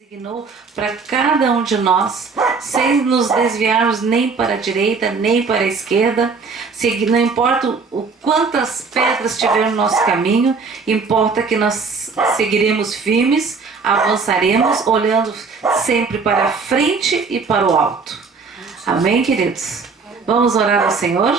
Designou para cada um de nós, sem nos desviarmos nem para a direita, nem para a esquerda. Não importa o quantas pedras tiver no nosso caminho, importa que nós seguiremos firmes, avançaremos, olhando sempre para a frente e para o alto. Amém, queridos? Vamos orar ao Senhor?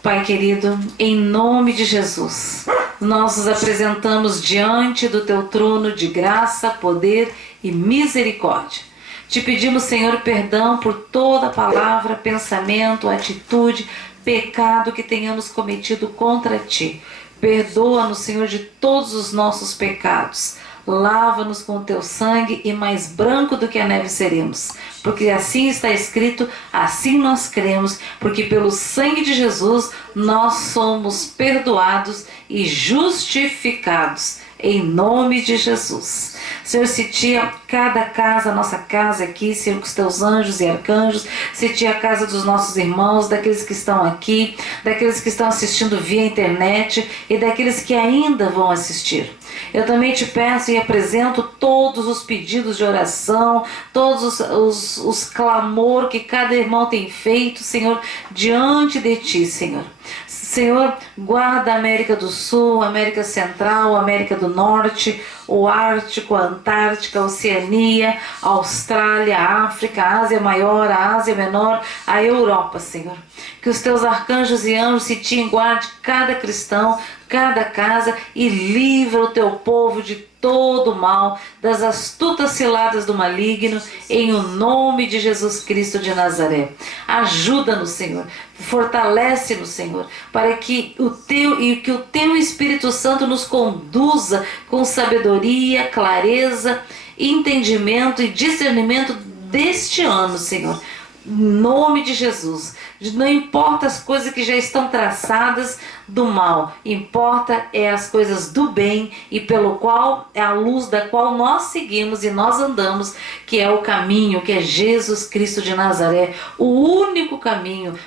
Pai querido, em nome de Jesus, nós nos apresentamos diante do Teu trono de graça, poder e misericórdia. Te pedimos, Senhor, perdão por toda palavra, pensamento, atitude, pecado que tenhamos cometido contra Ti. Perdoa-nos, Senhor, de todos os nossos pecados. Lava-nos com o Teu sangue e mais branco do que a neve seremos. Porque assim está escrito, assim nós cremos, porque pelo sangue de Jesus nós somos perdoados e justificados, em nome de Jesus. Senhor, sitia cada casa, a nossa casa aqui, Senhor, com os Teus anjos e arcanjos, sitia a casa dos nossos irmãos, daqueles que estão aqui, daqueles que estão assistindo via internet e daqueles que ainda vão assistir. Eu também te peço e apresento todos os pedidos de oração, todos os clamor que cada irmão tem feito, Senhor, diante de Ti, Senhor. Senhor, guarda a América do Sul, a América Central, a América do Norte, o Ártico, a Antártica, a Oceania, a Austrália, a África, a Ásia Maior, a Ásia Menor, a Europa, Senhor. Que os Teus arcanjos e anjos se te guarde cada cristão, cada casa e livra o Teu povo de todo o mal, das astutas ciladas do maligno, em o nome de Jesus Cristo de Nazaré. Ajuda-nos, Senhor, fortalece-nos, Senhor, para que o Teu Espírito Santo nos conduza com sabedoria, clareza, entendimento e discernimento deste ano, Senhor. Em nome de Jesus. Não importa as coisas que já estão traçadas do mal, importa é as coisas do bem e pelo qual é a luz da qual nós seguimos e nós andamos, que é o caminho, que é Jesus Cristo de Nazaré, o único caminho.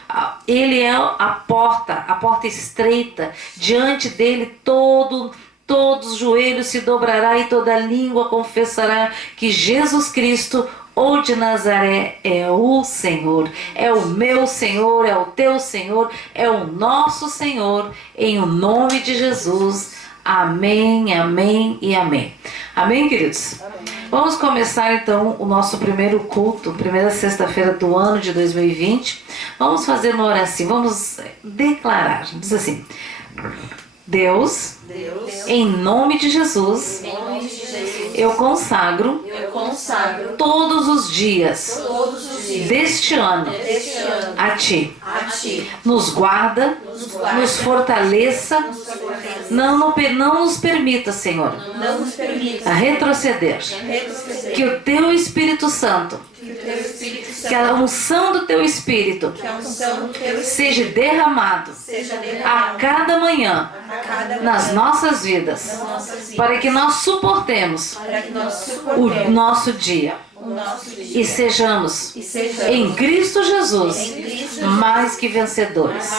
Ele é a porta estreita. Diante dele todos os joelhos se dobrará e toda língua confessará que Jesus Cristo, o de Nazaré, é o Senhor, é o meu Senhor, é o teu Senhor, é o nosso Senhor, em o nome de Jesus. Amém, amém e amém. Amém, queridos? Amém. Vamos começar então o nosso primeiro culto, primeira sexta-feira do ano de 2020. Vamos fazer uma oração, vamos declarar, diz assim: Deus, em nome de Jesus, eu consagro todos os dias deste ano a Ti. Nos guarda, nos fortaleça, não nos permita, Senhor, a retroceder. Que o Teu Espírito Santo, que a unção do Teu Espírito seja derramado a cada manhã nas nossas vidas, para que nós suportemos o nosso dia. E sejamos em Cristo Jesus mais que vencedores.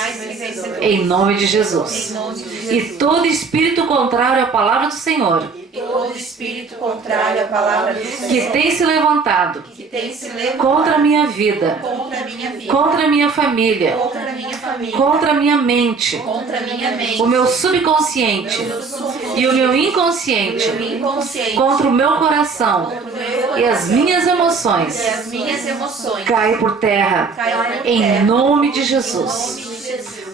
Em nome de Jesus. E todo espírito contrário à palavra do Senhor, que tem se levantado contra a minha vida, contra a minha família, contra a minha mente, o meu subconsciente e o meu inconsciente, contra o meu coração e as minhas emoções, cai por terra, em nome de Jesus.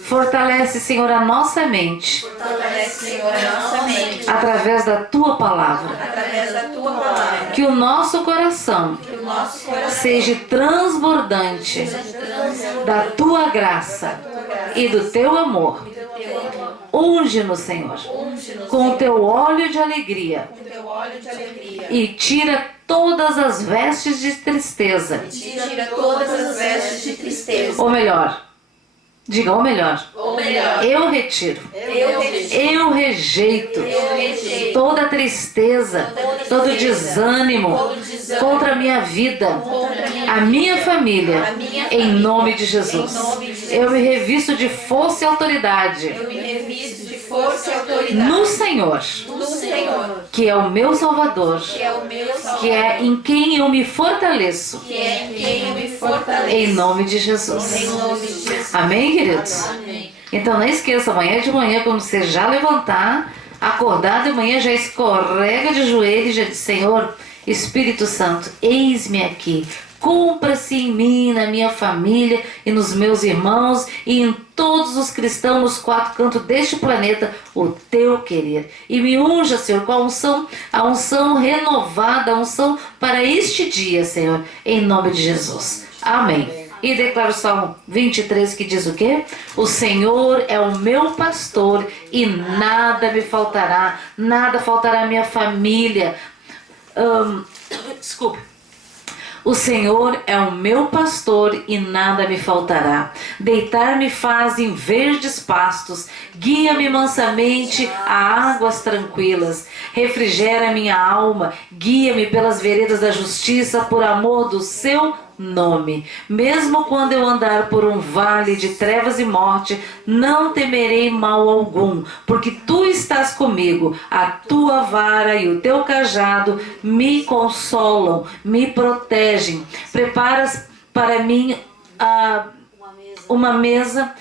Fortalece, Senhor, a nossa mente, através da Tua palavra. Que o nosso coração seja transbordante da Tua graça e do Teu amor. Unge-nos, Senhor, com o Teu óleo de alegria e tira todas as vestes de tristeza. Ou melhor, Diga, ou melhor, eu retiro, eu rejeito toda tristeza, todo desânimo contra a minha vida, a minha família, em nome de Jesus. Eu me revisto de força e autoridade no Senhor, que é o meu Salvador, que é em quem eu me fortaleço, em nome de Jesus. Amém, queridos? Então não esqueça, amanhã de manhã, quando você já levantar, acordar de manhã, já escorrega de joelho e já diz: Senhor, Espírito Santo, eis-me aqui. Cumpra-se em mim, na minha família e nos meus irmãos e em todos os cristãos nos quatro cantos deste planeta o teu querer. E me unja, Senhor, com a unção renovada, a unção para este dia, Senhor, em nome de Jesus. Amém. E declaro o Salmo 23 que diz o quê? O Senhor é o meu pastor e nada me faltará, nada faltará à minha família. Desculpe. O Senhor é o meu pastor e nada me faltará. Deitar-me faz em verdes pastos, guia-me mansamente a águas tranquilas. Refrigera minha alma, guia-me pelas veredas da justiça por amor do seu nome. Mesmo quando eu andar por um vale de trevas e morte, não temerei mal algum, porque tu estás comigo. A tua vara e o teu cajado me consolam, me protegem. Preparas para mim uma mesa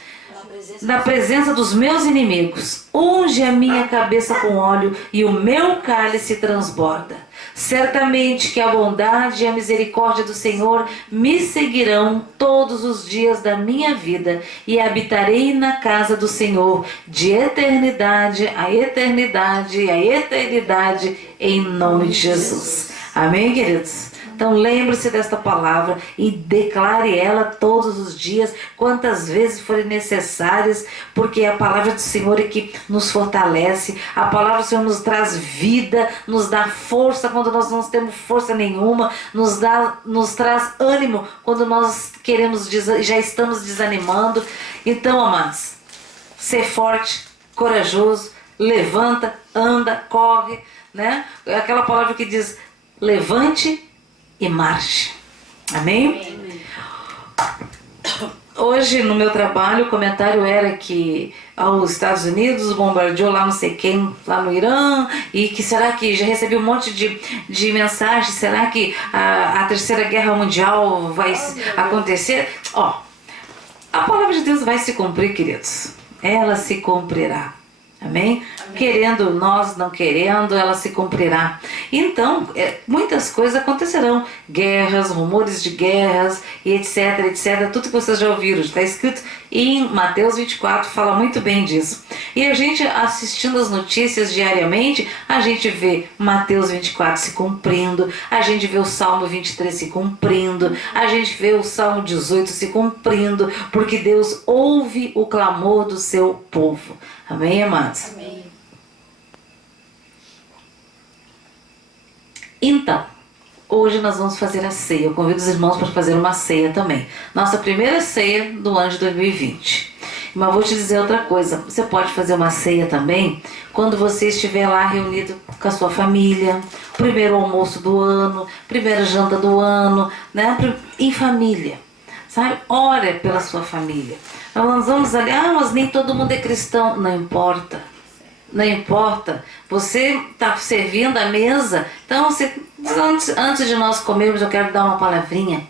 na presença dos meus inimigos. Unge a minha cabeça com óleo e o meu cálice transborda. Certamente que a bondade e a misericórdia do Senhor me seguirão todos os dias da minha vida e habitarei na casa do Senhor de eternidade a eternidade e a eternidade, em nome de Jesus. Amém, queridos? Então lembre-se desta palavra e declare ela todos os dias, quantas vezes forem necessárias, porque a palavra do Senhor é que nos fortalece, a palavra do Senhor nos traz vida, nos dá força quando nós não temos força nenhuma, nos traz ânimo quando nós já estamos desanimando. Então, amados, ser forte, corajoso, levanta, anda, corre, né? Aquela palavra que diz: levante e marche. Amém? Hoje no meu trabalho o comentário era que os Estados Unidos bombardeou lá não sei quem, lá no Irã, e que será que já recebi um monte de mensagens, será que a terceira guerra mundial vai acontecer? A palavra de Deus vai se cumprir, queridos. Ela se cumprirá. Amém? Querendo nós, não querendo, ela se cumprirá. Então, muitas coisas acontecerão. Guerras, rumores de guerras, e etc, etc. Tudo que vocês já ouviram, está escrito em Mateus 24, fala muito bem disso. E a gente, assistindo as notícias diariamente, a gente vê Mateus 24 se cumprindo, a gente vê o Salmo 23 se cumprindo, a gente vê o Salmo 18 se cumprindo, porque Deus ouve o clamor do seu povo. Amém, amados? Amém. Então, hoje nós vamos fazer a ceia. Eu convido os irmãos para fazer uma ceia também. Nossa primeira ceia do ano de 2020. Mas vou te dizer outra coisa. Você pode fazer uma ceia também quando você estiver lá reunido com a sua família. Primeiro almoço do ano, primeira janta do ano, né? Em família. Sabe? Ore pela sua família. Nós vamos ali, mas nem todo mundo é cristão. Não importa. Não importa. Você está servindo a mesa. Então, antes de nós comermos, eu quero dar uma palavrinha.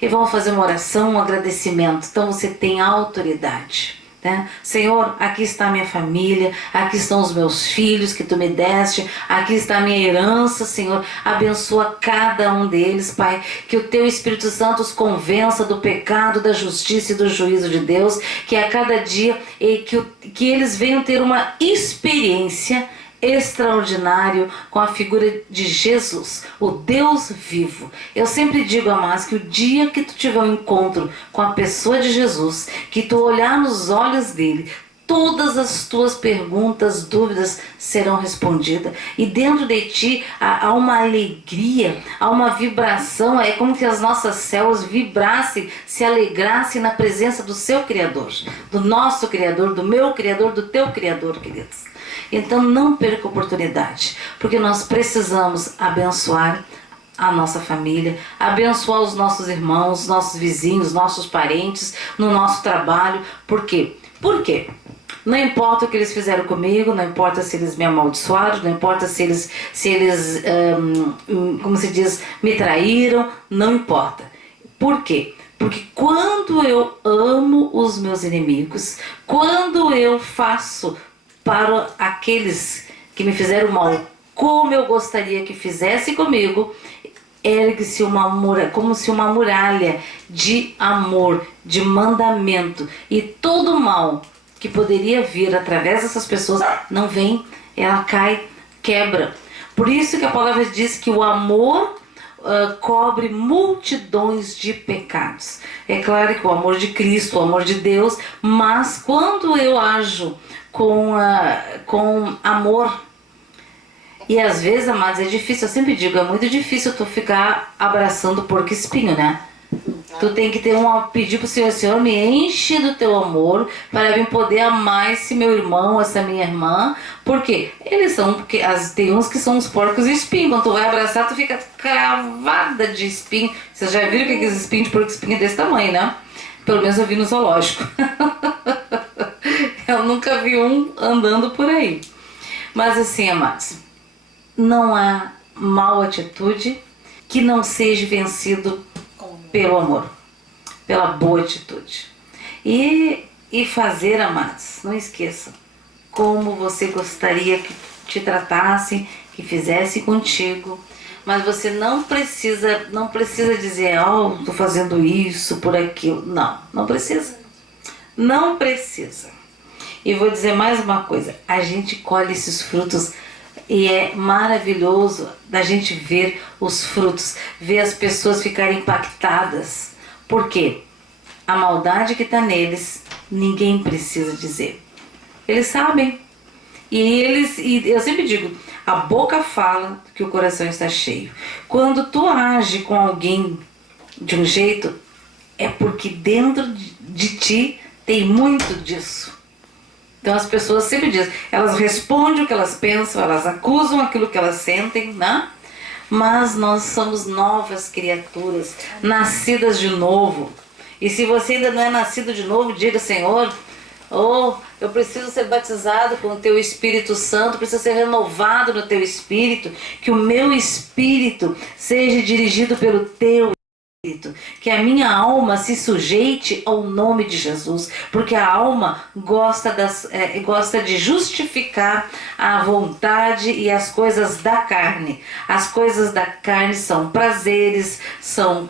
E vamos fazer uma oração, um agradecimento. Então, você tem autoridade. Né? Senhor, aqui está a minha família, aqui estão os meus filhos que tu me deste, aqui está a minha herança, Senhor. Abençoa cada um deles, Pai, que o teu Espírito Santo os convença do pecado, da justiça e do juízo de Deus, que a cada dia que eles venham ter uma experiência extraordinário com a figura de Jesus, o Deus vivo. Eu sempre digo, amados, que o dia que tu tiver um encontro com a pessoa de Jesus, que tu olhar nos olhos dele, todas as tuas perguntas, dúvidas serão respondidas. E dentro de ti há uma alegria, há uma vibração. É como que as nossas células vibrassem, se alegrassem na presença do seu Criador, do nosso Criador, do meu Criador, do teu Criador, queridos. Então não perca a oportunidade, porque nós precisamos abençoar a nossa família, abençoar os nossos irmãos, nossos vizinhos, nossos parentes, no nosso trabalho. Por quê? Por quê? Não importa o que eles fizeram comigo, não importa se eles me amaldiçoaram, não importa se eles como se diz, me traíram, não importa. Por quê? Porque quando eu amo os meus inimigos, quando eu faço para aqueles que me fizeram mal, como eu gostaria que fizesse comigo, ergue-se como se uma muralha de amor, de mandamento, e todo mal que poderia vir através dessas pessoas não vem, ela cai, quebra. Por isso que a palavra diz que o amor cobre multidões de pecados. É claro que o amor de Cristo, o amor de Deus, mas quando eu ajo com amor, e às vezes, amados, é difícil, eu sempre digo, é muito difícil tu ficar abraçando porco espinho, né? Tu tem que ter pedir pro Senhor, Senhor, me enche do teu amor para eu poder amar esse meu irmão, essa minha irmã. Porque eles são, porque tem uns que são os porcos espinho. Quando tu vai abraçar, tu fica cravada de espinho. Vocês já viram que aqueles espinhos de porco espinho é desse tamanho, né? Pelo menos eu vi no zoológico. Eu nunca vi um andando por aí. Mas assim, amados, não há mal atitude que não seja vencido pelo amor, pela boa atitude. E fazer, amados, não esqueçam, como você gostaria que te tratassem, que fizessem contigo. Mas você não precisa dizer, estou fazendo isso por aquilo. Não precisa. Não precisa. E vou dizer mais uma coisa, a gente colhe esses frutos e é maravilhoso da gente ver os frutos, ver as pessoas ficarem impactadas. Por quê? A maldade que está neles, ninguém precisa dizer. Eles sabem. E eu sempre digo, a boca fala que o coração está cheio. Quando tu age com alguém de um jeito, é porque dentro de ti tem muito disso. Então as pessoas sempre dizem, elas respondem o que elas pensam, elas acusam aquilo que elas sentem, né? Mas nós somos novas criaturas, nascidas de novo. E se você ainda não é nascido de novo, diga, Senhor, eu preciso ser batizado com o Teu Espírito Santo, preciso ser renovado no Teu Espírito, que o meu Espírito seja dirigido pelo Teu Espírito, que a minha alma se sujeite ao nome de Jesus, porque a alma gosta de justificar a vontade e as coisas da carne. As coisas da carne são prazeres, são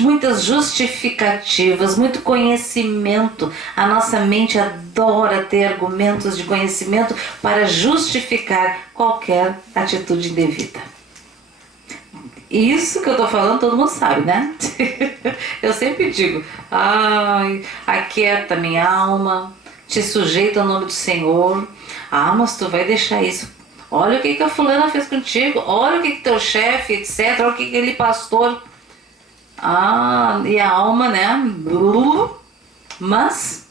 muitas justificativas, muito conhecimento. A nossa mente adora ter argumentos de conhecimento para justificar qualquer atitude indevida. Isso que eu tô falando todo mundo sabe, né? Eu sempre digo, aquieta minha alma, te sujeita ao nome do Senhor. Mas tu vai deixar isso. Olha o que a fulana fez contigo, olha o que teu chefe, etc, olha o que aquele pastor. E a alma, né? Mas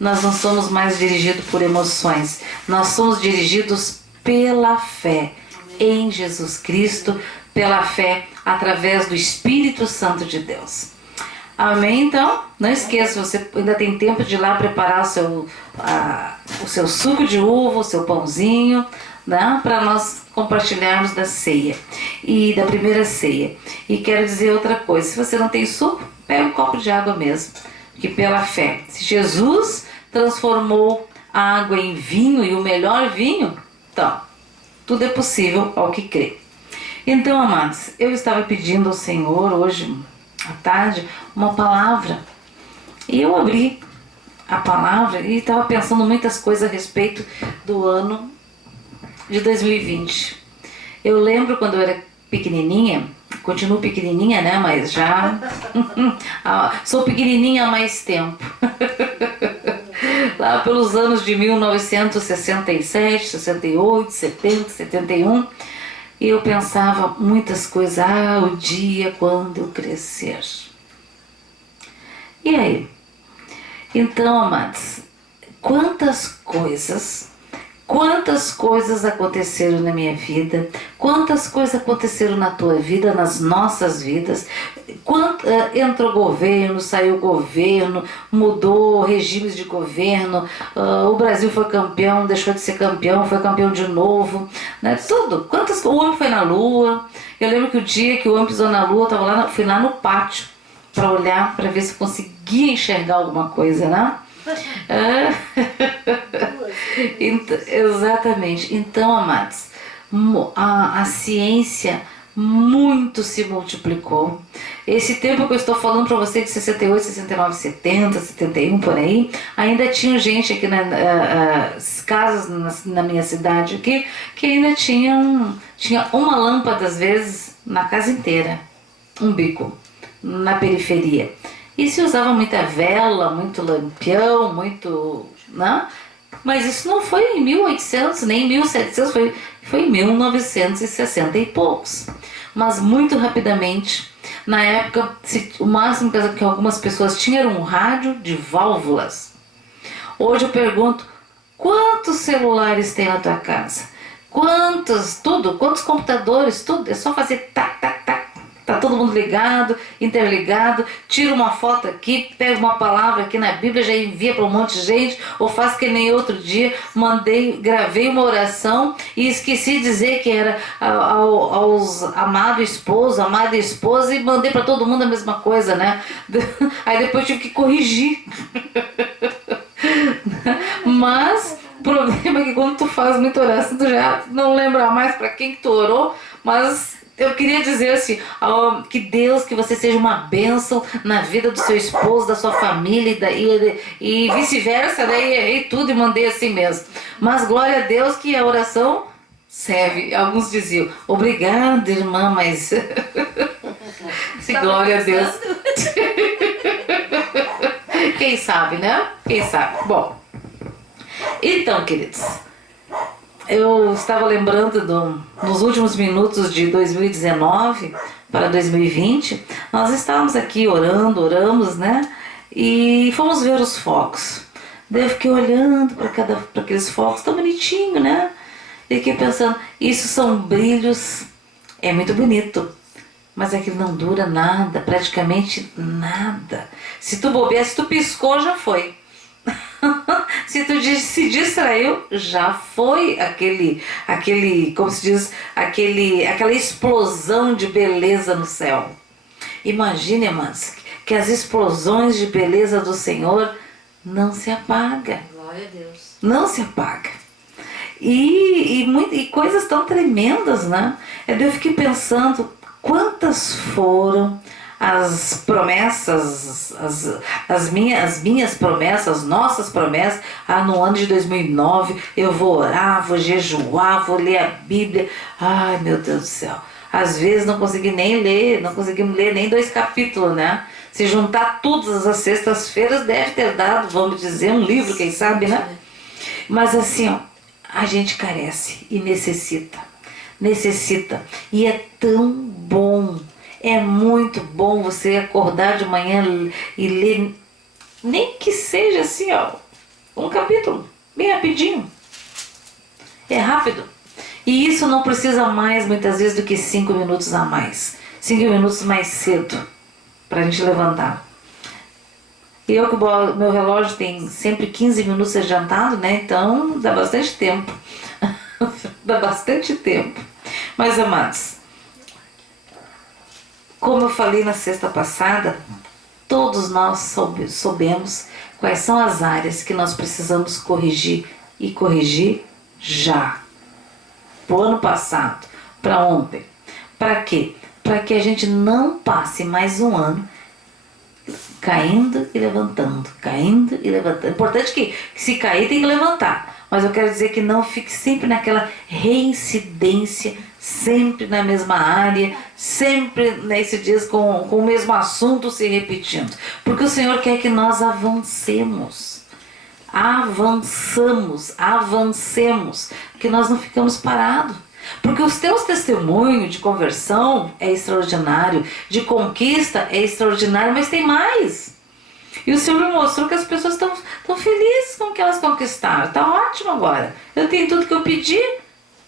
nós não somos mais dirigidos por emoções, nós somos dirigidos pela fé em Jesus Cristo, pela fé através do Espírito Santo de Deus. Amém? Então, não esqueça, você ainda tem tempo de ir lá preparar o seu suco de uva, o seu pãozinho, né? Para nós compartilharmos da ceia e da primeira ceia. E quero dizer outra coisa, se você não tem suco, pega um copo de água mesmo, que pela fé, se Jesus transformou a água em vinho e o melhor vinho, então, tudo é possível ao que crê. Então, amados, eu estava pedindo ao Senhor hoje à tarde uma palavra, e eu abri a palavra e estava pensando muitas coisas a respeito do ano de 2020. Eu lembro quando eu era pequenininha, continuo pequenininha, né, mas já sou pequenininha há mais tempo. lá pelos anos de 1967, 68, 70, 71. E eu pensava muitas coisas. O dia quando eu crescer. E aí? Então, amados, quantas coisas aconteceram na minha vida, quantas coisas aconteceram na tua vida, nas nossas vidas, entrou governo, saiu governo, mudou regimes de governo, o Brasil foi campeão, deixou de ser campeão, foi campeão de novo, né? Tudo, o homem foi na lua. Eu lembro que o dia que o homem pisou na lua, eu fui lá no pátio para olhar, para ver se eu conseguia enxergar alguma coisa, né? Exatamente. Então, amados, a ciência muito se multiplicou. Esse tempo que eu estou falando para você de 68, 69, 70, 71 por aí, ainda tinha gente aqui casas na minha cidade aqui que ainda tinha uma lâmpada às vezes na casa inteira, um bico na periferia. E se usava muita vela, muito lampião, muito, né? Mas isso não foi em 1800, nem em 1700, foi em 1960 e poucos. Mas muito rapidamente, na época, o máximo que algumas pessoas tinham era um rádio de válvulas. Hoje eu pergunto, quantos celulares tem na tua casa? Quantos computadores, tudo, é só fazer tac, tac, tac. Tá todo mundo ligado, interligado, tira uma foto aqui, pega uma palavra aqui na Bíblia, já envia para um monte de gente, ou faz que nem outro dia, gravei uma oração e esqueci de dizer que era aos amado esposo, amada esposa, e mandei para todo mundo a mesma coisa, né? Aí depois tive que corrigir. Mas o problema é que quando tu faz muita oração, tu já não lembra mais para quem que tu orou, mas eu queria dizer assim, que Deus, que você seja uma bênção na vida do seu esposo, da sua família e vice-versa, né? E errei tudo e mandei assim mesmo. Mas glória a Deus que a oração serve. Alguns diziam, obrigada, irmã, mas... glória a Deus. Quem sabe, né? Quem sabe. Bom, então, queridos, eu estava lembrando nos últimos minutos de 2019 para 2020, nós estávamos aqui oramos, né? E fomos ver os fogos. Daí eu fiquei olhando para aqueles fogos tão bonitinho, né? E fiquei pensando, isso são brilhos, é muito bonito, mas aquilo não dura nada, praticamente nada. Se tu bobear, se tu piscou, já foi. Se tu se distraiu, já foi como se diz, aquela explosão de beleza no céu. Imagine, irmãs, que as explosões de beleza do Senhor não se apagam. Glória a Deus. Não se apaga. E coisas tão tremendas, né? Eu fiquei pensando, quantas foram as promessas, as minhas promessas, as nossas promessas. No ano de 2009 eu vou orar, vou jejuar, vou ler a Bíblia. Ai, meu Deus do céu, às vezes não conseguimos ler nem 2 capítulos, né? Se juntar todas as sextas-feiras deve ter dado, vamos dizer, um livro, quem sabe, né? Mas assim, a gente carece e necessita, e é tão bom. É muito bom você acordar de manhã e ler, nem que seja assim, um capítulo, bem rapidinho. É rápido. E isso não precisa mais, muitas vezes, do que 5 minutos a mais. 5 minutos mais cedo, para a gente levantar. E que o meu relógio tem sempre 15 minutos adiantado, né? Então, dá bastante tempo. Dá bastante tempo. Mas, amados, como eu falei na sexta passada, todos nós soubemos quais são as áreas que nós precisamos corrigir e corrigir já. Pro ano passado, para ontem. Para quê? Para que a gente não passe mais um ano caindo e levantando, caindo e levantando. É importante que se cair tem que levantar, mas eu quero dizer que não fique sempre naquela reincidência, sempre na mesma área, sempre nesses dias com o mesmo assunto se repetindo, porque o Senhor quer que nós avancemos. avancemos, que nós não ficamos parados. Porque os teus testemunhos de conversão é extraordinário, de conquista é extraordinário, mas tem mais. E o Senhor me mostrou que as pessoas estão felizes com o que elas conquistaram. Está ótimo agora. Eu tenho tudo que eu pedi,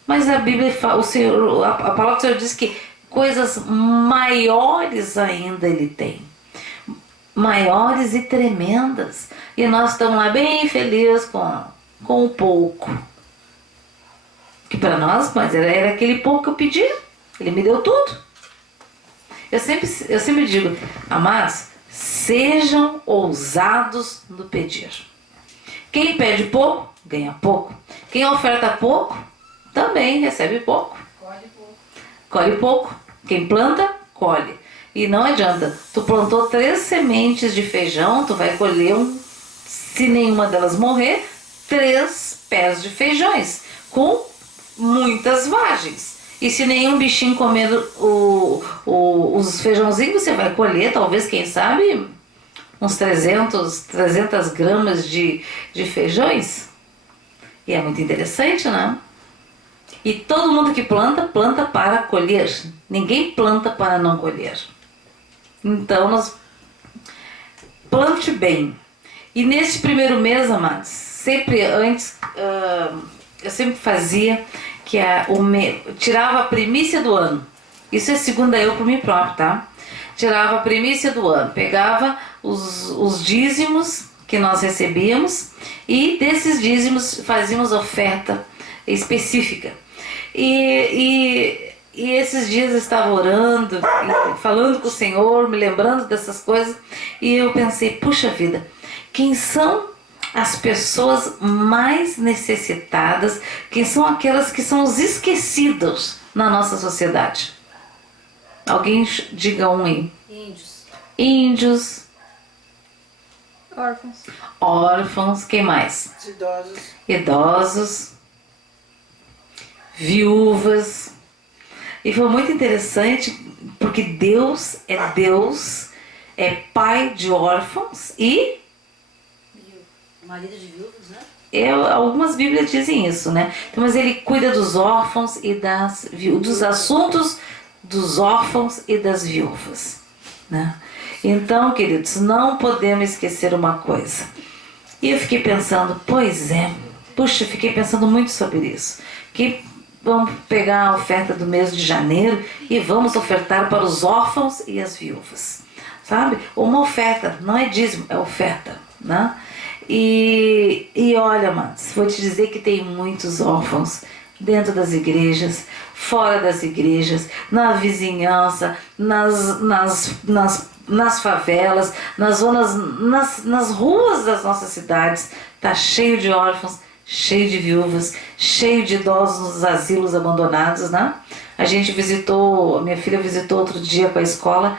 mas a Bíblia fala, a palavra do Senhor diz que coisas maiores ainda Ele tem. Maiores e tremendas. E nós estamos lá bem felizes com o pouco. Que para nós, mas era aquele pouco que eu pedi. Ele me deu tudo. Eu sempre digo, amados, sejam ousados no pedir. Quem pede pouco, ganha pouco. Quem oferta pouco, também recebe pouco. Colhe pouco. Quem planta, colhe. E não adianta, tu plantou 3 sementes de feijão, tu vai colher, se nenhuma delas morrer, 3 pés de feijões, com muitas vagens. E se nenhum bichinho comer os feijãozinhos, você vai colher, talvez, quem sabe, uns 300 gramas de feijões. E é muito interessante, né? E todo mundo que planta para colher. Ninguém planta para não colher. Então, nós plante bem. E neste primeiro mês, amados, sempre antes, eu sempre fazia que tirava a primícia do ano. Isso é segunda eu por mim próprio, tá? Tirava a primícia do ano, pegava os dízimos que nós recebíamos e desses dízimos fazíamos oferta específica. E esses dias eu estava orando, falando com o Senhor, me lembrando dessas coisas, e eu pensei, puxa vida, quem são as pessoas mais necessitadas, quem são aquelas que são os esquecidos na nossa sociedade? Alguém diga um aí. Índios. Órfãos. Quem mais? Idosos. Viúvas. E foi muito interessante porque Deus é pai de órfãos e marido de viúvas, né? Algumas Bíblias dizem isso, né? Então, mas Ele cuida dos órfãos e dos assuntos dos órfãos e das viúvas, né? Então, queridos, não podemos esquecer uma coisa. E eu fiquei pensando, fiquei pensando muito sobre isso. Que vamos pegar a oferta do mês de janeiro e vamos ofertar para os órfãos e as viúvas, sabe? Uma oferta, não é dízimo, é oferta, né? E olha, mas vou te dizer que tem muitos órfãos dentro das igrejas, fora das igrejas, na vizinhança, nas favelas, nas zonas, nas ruas das nossas cidades. Tá cheio de órfãos, cheio de viúvas, cheio de idosos nos asilos abandonados, né? A minha filha visitou outro dia com a escola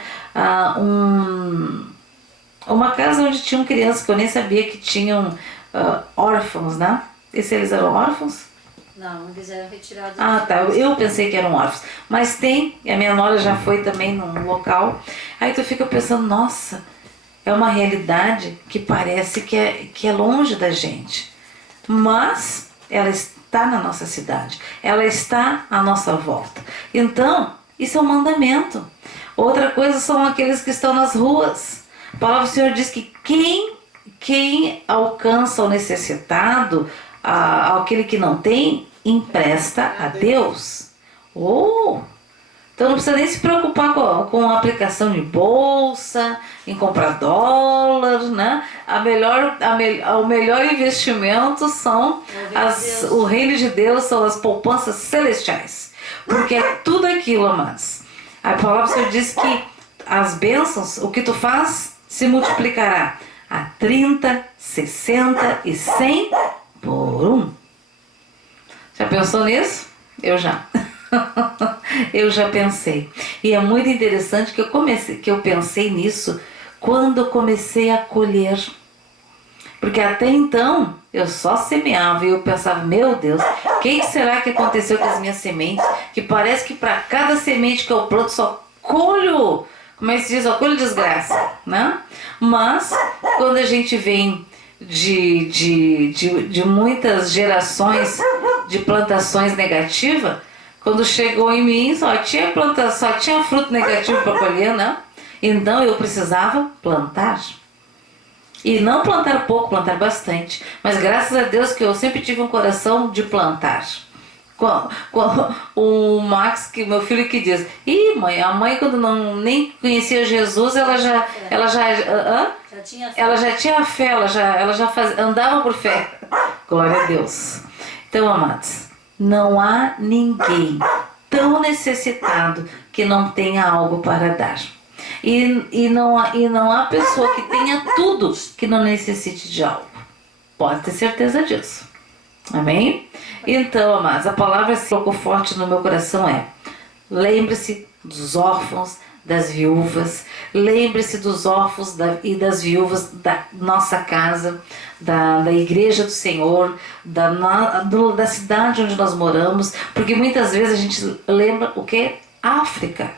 uma casa onde tinham crianças que eu nem sabia que tinham órfãos, né? E se eles eram órfãos? Não, eles eram retirados. Ah, tá. Eu pensei que eram órfãos. Mas tem, e a minha nora já foi também num local. Aí tu fica pensando, nossa, é uma realidade que parece que é longe da gente. Mas ela está na nossa cidade. Ela está à nossa volta. Então, isso é um mandamento. Outra coisa são aqueles que estão nas ruas. A palavra do Senhor diz que quem alcança o necessitado, aquele que não tem, empresta a Deus. Então não precisa nem se preocupar com a aplicação de bolsa, em comprar dólar, né? O melhor investimento são o reino de Deus, são as poupanças celestiais. Porque é tudo aquilo, amados. A palavra do Senhor diz que as bênçãos, o que tu faz, se multiplicará a 30, 60 e 100 por 1. Já pensou nisso? Eu já. Eu já pensei. E é muito interessante que eu pensei nisso quando eu comecei a colher. Porque até então eu só semeava e eu pensava, meu Deus, o que será que aconteceu com as minhas sementes? Que parece que para cada semente que eu planto só colho, como é que se diz, só colho desgraça, né? Mas quando a gente vem de muitas gerações de plantações negativas, quando chegou em mim só tinha fruto negativo para colher, né? Então eu precisava plantar. E não plantar pouco, plantar bastante. Mas graças a Deus que eu sempre tive um coração de plantar. O Max, que meu filho, que diz: ih, mãe, a mãe quando nem conhecia Jesus, ela já tinha fé, andava por fé. Glória a Deus. Então, amados, não há ninguém tão necessitado que não tenha algo para dar. E não há pessoa que tenha tudo que não necessite de algo. Pode ter certeza disso. Amém? Então, amados, a palavra que colocou forte no meu coração é: lembre-se dos órfãos, das viúvas. Lembre-se dos órfãos e das viúvas da nossa casa, da igreja do Senhor, da cidade onde nós moramos. Porque muitas vezes a gente lembra o que? África.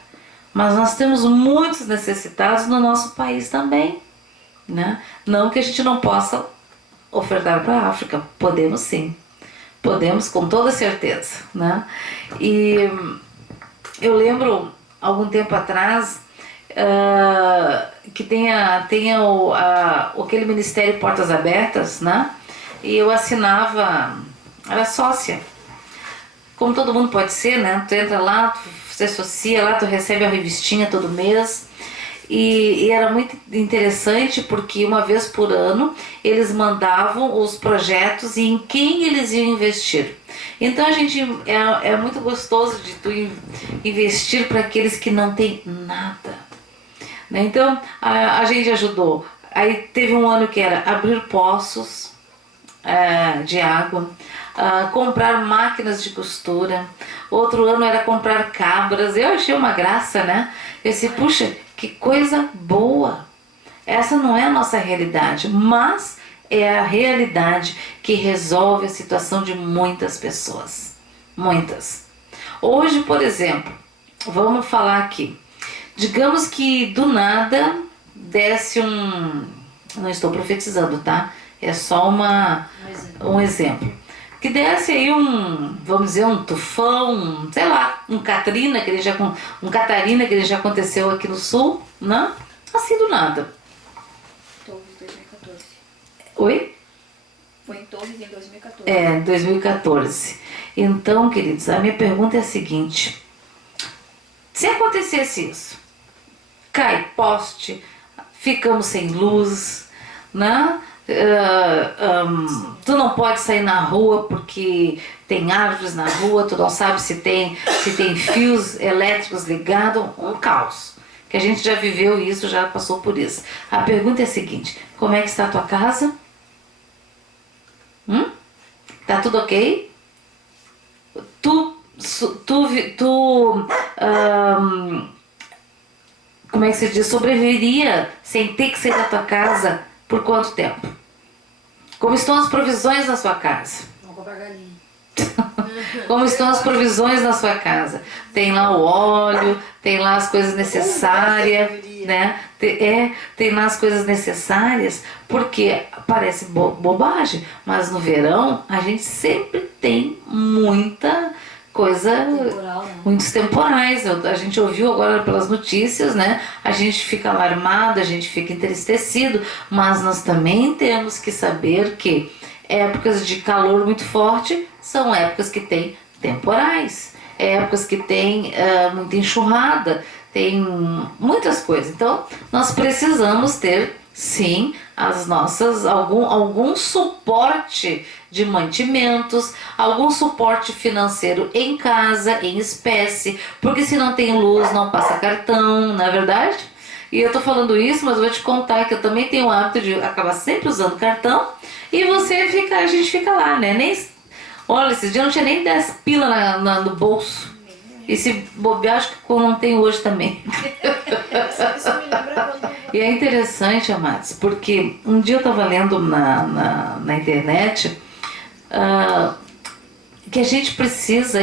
Mas nós temos muitos necessitados no nosso país também, né? Não que a gente não possa ofertar para a África. Podemos sim. Podemos com toda certeza, né? E eu lembro, algum tempo atrás, que aquele Ministério Portas Abertas, né? E eu assinava, era sócia. Como todo mundo pode ser, né? Tu entra lá, tu se associa lá, tu recebe a revistinha todo mês. E era muito interessante porque uma vez por ano eles mandavam os projetos e em quem eles iam investir. Então a gente é muito gostoso de tu investir para aqueles que não têm nada, né? Então a gente ajudou. Aí teve um ano que era abrir poços de água, comprar máquinas de costura. Outro ano era comprar cabras. Eu achei uma graça, né? Eu disse, puxa, que coisa boa. Essa não é a nossa realidade, mas é a realidade que resolve a situação de muitas pessoas. Muitas. Hoje, por exemplo, vamos falar aqui. Digamos que do nada desse não estou profetizando, tá? É só um exemplo. Que desse aí vamos dizer, um tufão, sei lá, um Catarina, que ele já aconteceu aqui no sul, né? Assim do nada. Torres 2014. Oi? Foi em Torres em 2014. 2014. Então, queridos, a minha pergunta é a seguinte: se acontecesse isso, cai poste, ficamos sem luz, né? Tu não pode sair na rua porque tem árvores na rua, tu não sabe se tem fios elétricos ligados, um caos. Que a gente já viveu isso, já passou por isso. A pergunta é a seguinte: como é que está a tua casa? Tá tudo ok? Como é que se diz? Sobreviveria sem ter que sair da tua casa por quanto tempo? Como estão as provisões na sua casa? Vamos comprar galinha. Como estão as provisões na sua casa? Tem lá o óleo, tem lá as coisas necessárias, né? Tem lá as coisas necessárias, porque parece bobagem, mas no verão a gente sempre tem muita coisa, Temporal, né? muitos temporais. A gente ouviu agora pelas notícias, né? A gente fica alarmado, a gente fica entristecido, mas nós também temos que saber que épocas de calor muito forte são épocas que tem temporais, épocas que tem muita enxurrada, tem muitas coisas. Então nós precisamos ter sim algum suporte de mantimentos, algum suporte financeiro em casa, em espécie, porque se não tem luz não passa cartão, não é verdade? E eu tô falando isso, mas eu vou te contar que eu também tenho o hábito de acabar sempre usando cartão e a gente fica lá, né? Olha, esses dias eu não tinha nem 10 pila no bolso. E se bobear, acho que eu não tenho hoje também. Isso me lembra quando... E é interessante, amados, porque um dia eu estava lendo na internet que a gente precisa,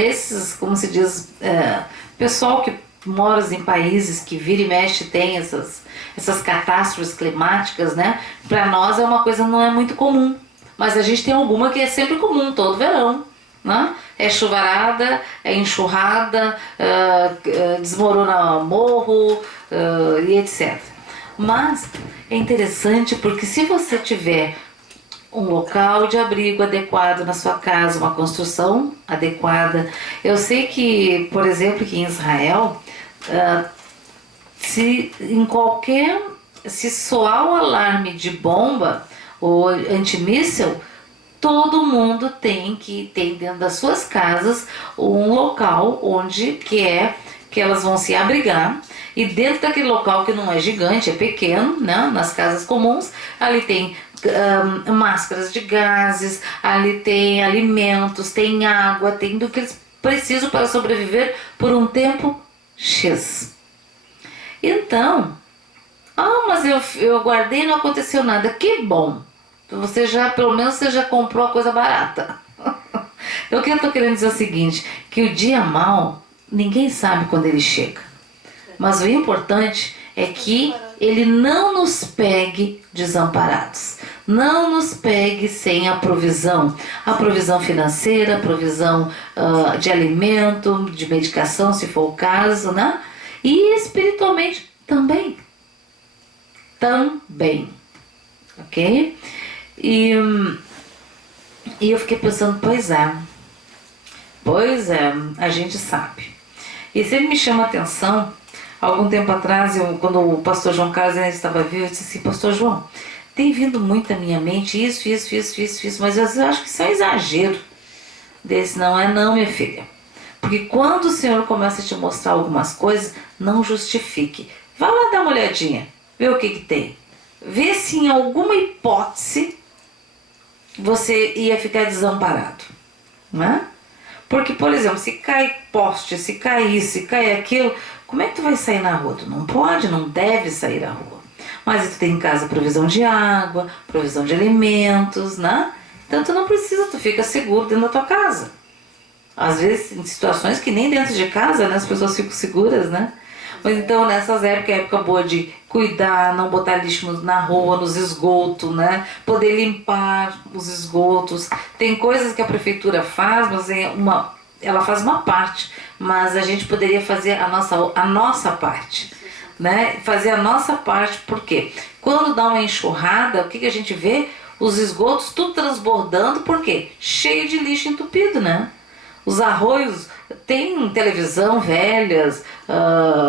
como se diz, pessoal que moras em países que vira e mexe tem essas catástrofes climáticas, né? Para nós é uma coisa não é muito comum, mas a gente tem alguma que é sempre comum, todo verão, né? É chuvarada, é enxurrada, desmorona morro e etc. Mas é interessante porque se você tiver um local de abrigo adequado na sua casa, uma construção adequada. Eu sei que, por exemplo, que em Israel, se soar o alarme de bomba ou antimíssil, todo mundo tem que ter dentro das suas casas um local onde que elas vão se abrigar. E dentro daquele local que não é gigante, é pequeno, né? Nas casas comuns, ali tem máscaras de gases, ali tem alimentos, tem água, tem do que eles precisam para sobreviver por um tempo X. Então, mas eu guardei e não aconteceu nada. Que bom! Pelo menos você já comprou a coisa barata. Então o que eu estou querendo dizer é o seguinte, que o dia mau, ninguém sabe quando ele chega. Mas o importante é que ele não nos pegue desamparados. Não nos pegue sem a provisão financeira, a provisão de alimento, de medicação, se for o caso, né? E espiritualmente também. Também. Ok? E eu fiquei pensando, pois é, a gente sabe. E sempre me chama a atenção, algum tempo atrás, quando o pastor João Carlos ainda estava vivo, eu disse assim, pastor João, tem vindo muito à minha mente isso, mas eu acho que isso é um exagero. Desse não é não, minha filha. Porque quando o Senhor começa a te mostrar algumas coisas, não justifique. Vá lá dar uma olhadinha, vê o que tem. Vê se em alguma hipótese você ia ficar desamparado, né? Porque, por exemplo, se cai poste, se cai isso, se cai aquilo, como é que tu vai sair na rua? Tu não pode, não deve sair na rua. Mas tu tem em casa provisão de água, provisão de alimentos, né? Então tu não precisa, tu fica seguro dentro da tua casa. Às vezes em situações que nem dentro de casa, né, as pessoas ficam seguras, né? Mas então nessas épocas, é época boa de cuidar, não botar lixo na rua, nos esgotos, né? Poder limpar os esgotos. Tem coisas que a prefeitura faz, mas ela faz uma parte, mas a gente poderia fazer a nossa parte, né? Fazer a nossa parte, por quê? Quando dá uma enxurrada, o que a gente vê? Os esgotos tudo transbordando, por quê? Cheio de lixo entupido, né? Os arroios, tem televisão velhas,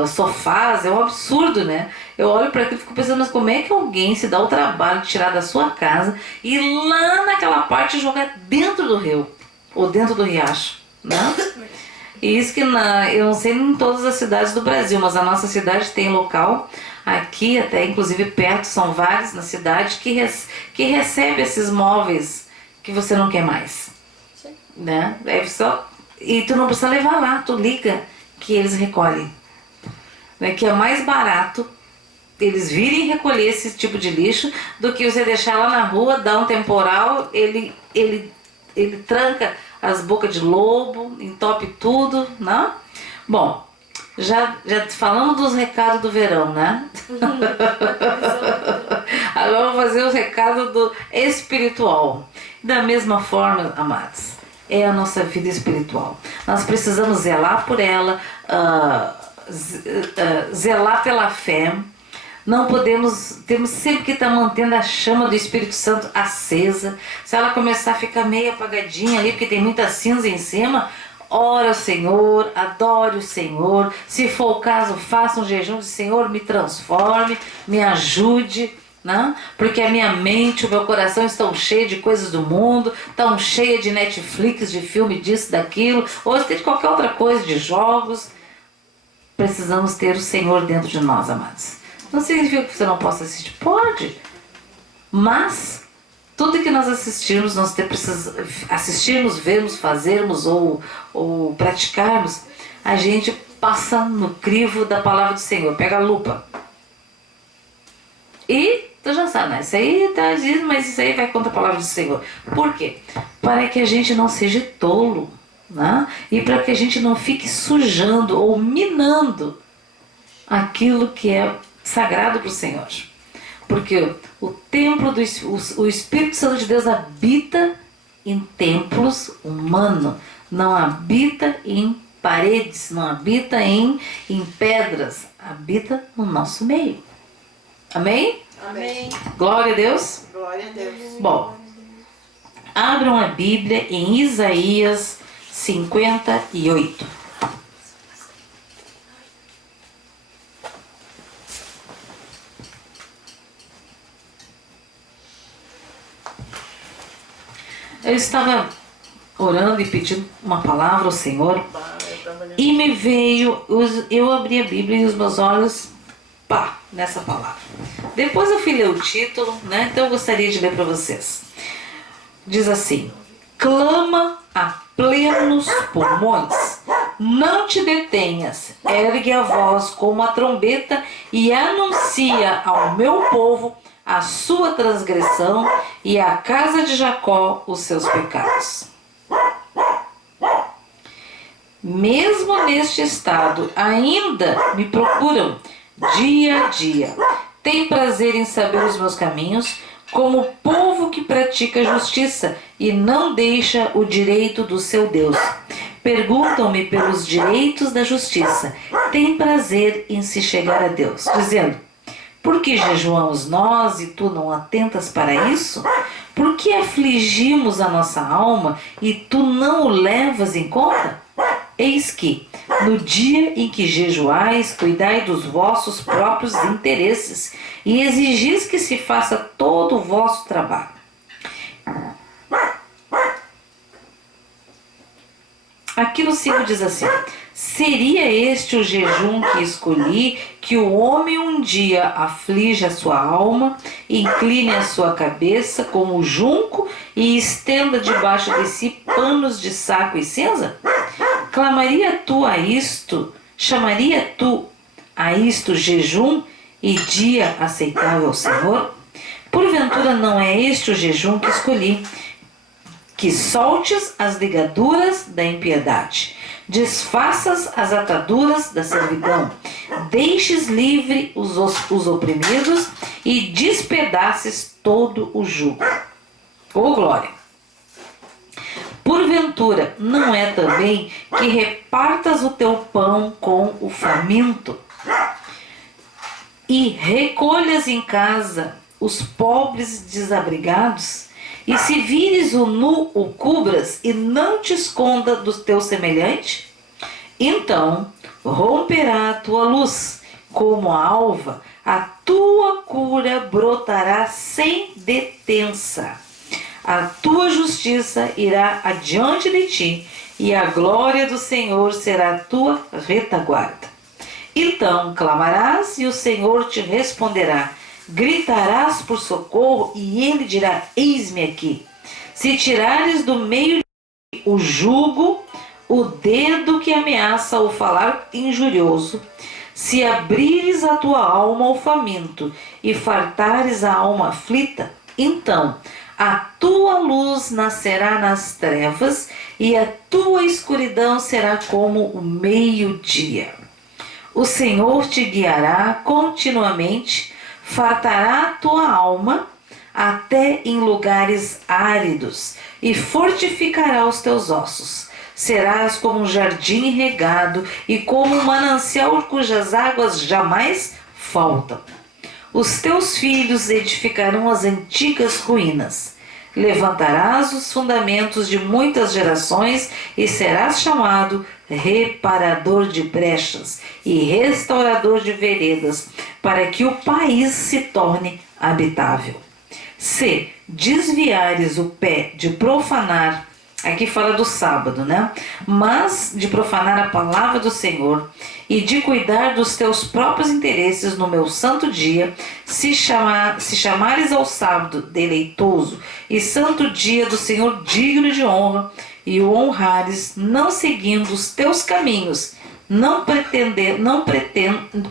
sofás, é um absurdo, né? Eu olho para aquilo e fico pensando, mas como é que alguém se dá o trabalho de tirar da sua casa e ir lá naquela parte jogar dentro do rio, ou dentro do riacho, né? E isso que eu não sei em todas as cidades do Brasil, mas a nossa cidade tem local, aqui até inclusive perto, são vários na cidade, que recebe esses móveis que você não quer mais. Né? E tu não precisa levar lá, tu liga que eles recolhem, né? Que é mais barato eles virem recolher esse tipo de lixo do que você deixar lá na rua, dar um temporal, ele tranca as bocas de lobo, entope tudo, né? Bom, já falamos dos recados do verão, né? Agora vamos fazer os recados do espiritual. Da mesma forma, amados, é a nossa vida espiritual. Nós precisamos zelar por ela, zelar pela fé. Temos sempre que estar mantendo a chama do Espírito Santo acesa. Se ela começar a ficar meio apagadinha ali, porque tem muita cinza em cima, ora ao Senhor, adore o Senhor. Se for o caso, faça um jejum de Senhor, me transforme, me ajude. Não? Porque a minha mente, o meu coração estão cheios de coisas do mundo, estão cheios de Netflix, de filme disso, daquilo, ou de qualquer outra coisa, de jogos. Precisamos ter o Senhor dentro de nós, amados. Não significa que você não possa assistir, pode, mas tudo que nós assistirmos, assistirmos, vermos, fazermos ou praticarmos, a gente passa no crivo da palavra do Senhor, pega a lupa. E tu já sabe, né? Isso aí tá dizendo, mas isso aí vai contra a palavra do Senhor. Por quê? Para que a gente não seja tolo, né? E para que a gente não fique sujando ou minando aquilo que é sagrado para o Senhor. Porque o templo o Espírito Santo de Deus habita em templos humanos, não habita em paredes, não habita em pedras, habita no nosso meio. Amém? Amém. Glória a Deus. Glória a Deus. Bom, abram a Bíblia em Isaías 58. Eu estava orando e pedindo uma palavra ao Senhor e me veio, eu abri a Bíblia e os meus olhos, nessa palavra. Depois eu fui ler o título, né? Então eu gostaria de ler para vocês. Diz assim: clama a plenos pulmões, não te detenhas, ergue a voz como a trombeta e anuncia ao meu povo a sua transgressão e à casa de Jacó os seus pecados. Mesmo neste estado, ainda me procuram dia a dia. Tem prazer em saber os meus caminhos, como o povo que pratica justiça e não deixa o direito do seu Deus. Perguntam-me pelos direitos da justiça. Tem prazer em se chegar a Deus, dizendo: por que jejuamos nós e tu não atentas para isso? Por que afligimos a nossa alma e tu não o levas em conta? Eis que, no dia em que jejuais, cuidai dos vossos próprios interesses e exigis que se faça todo o vosso trabalho. Aqui no 5 diz assim: seria este o jejum que escolhi, que o homem um dia aflige a sua alma, incline a sua cabeça como o junco e estenda debaixo de si panos de saco e cinza? Clamaria tu a isto, chamaria tu a isto jejum e dia aceitável ao Senhor? Porventura não é este o jejum que escolhi, que soltes as ligaduras da impiedade, desfaças as ataduras da servidão, deixes livre os oprimidos e despedaces todo o jugo. Ô glória! Porventura não é também que repartas o teu pão com o faminto e recolhas em casa os pobres desabrigados? E se vires o nu, o cubras e não te esconda do teu semelhante? Então romperá a tua luz como a alva, a tua cura brotará sem detença. A tua justiça irá adiante de ti, e a glória do Senhor será a tua retaguarda. Então clamarás, e o Senhor te responderá. Gritarás por socorro, e ele dirá: eis-me aqui. Se tirares do meio o jugo, o dedo que ameaça o falar injurioso, se abrires a tua alma ao faminto e fartares a alma aflita, então a tua luz nascerá nas trevas e a tua escuridão será como o meio-dia. O Senhor te guiará continuamente, fartará a tua alma até em lugares áridos e fortificará os teus ossos. Serás como um jardim regado e como um manancial cujas águas jamais faltam. Os teus filhos edificarão as antigas ruínas. Levantarás os fundamentos de muitas gerações e serás chamado reparador de brechas e restaurador de veredas, para que o país se torne habitável. Se desviares o pé de profanar, aqui fala do sábado, né? Mas de profanar a palavra do Senhor e de cuidar dos teus próprios interesses no meu santo dia, se chamares ao sábado deleitoso e santo dia do Senhor digno de honra, e o honrares, não seguindo os teus caminhos, não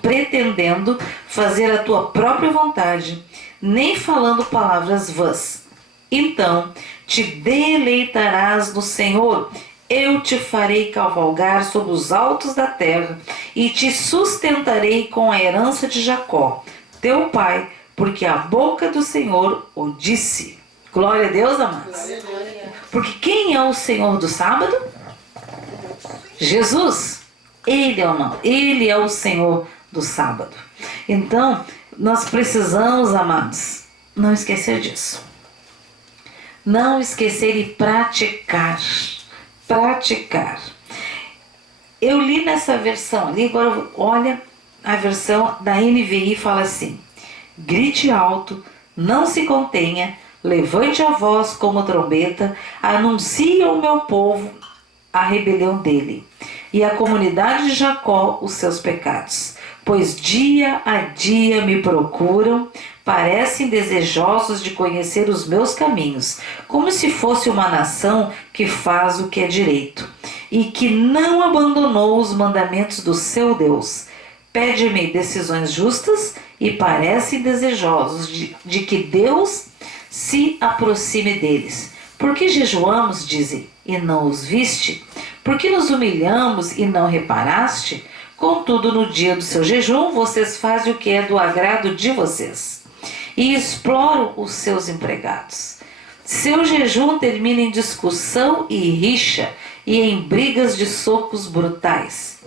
pretendendo fazer a tua própria vontade, nem falando palavras vãs. Então te deleitarás no Senhor, eu te farei cavalgar sobre os altos da terra e te sustentarei com a herança de Jacó, teu pai, porque a boca do Senhor o disse. Glória a Deus, amados. Porque quem é o Senhor do sábado? Jesus. Ele é o não. Ele é o Senhor do sábado. Então, nós precisamos, amados, não esquecer disso. Não esquecer e praticar. Praticar. Eu li nessa versão ali, agora olha a versão da NVI, fala assim: grite alto, não se contenha, levante a voz como trombeta, anuncie ao meu povo a rebelião dele, e à comunidade de Jacó os seus pecados. Pois dia a dia me procuram, parecem desejosos de conhecer os meus caminhos, como se fosse uma nação que faz o que é direito, e que não abandonou os mandamentos do seu Deus. Pede-me decisões justas e parecem desejosos de que Deus se aproxime deles. Por que jejuamos, dizem, e não os viste? Por que nos humilhamos e não reparaste? Contudo, no dia do seu jejum, vocês fazem o que é do agrado de vocês e exploram os seus empregados. Seu jejum termina em discussão e rixa e em brigas de socos brutais.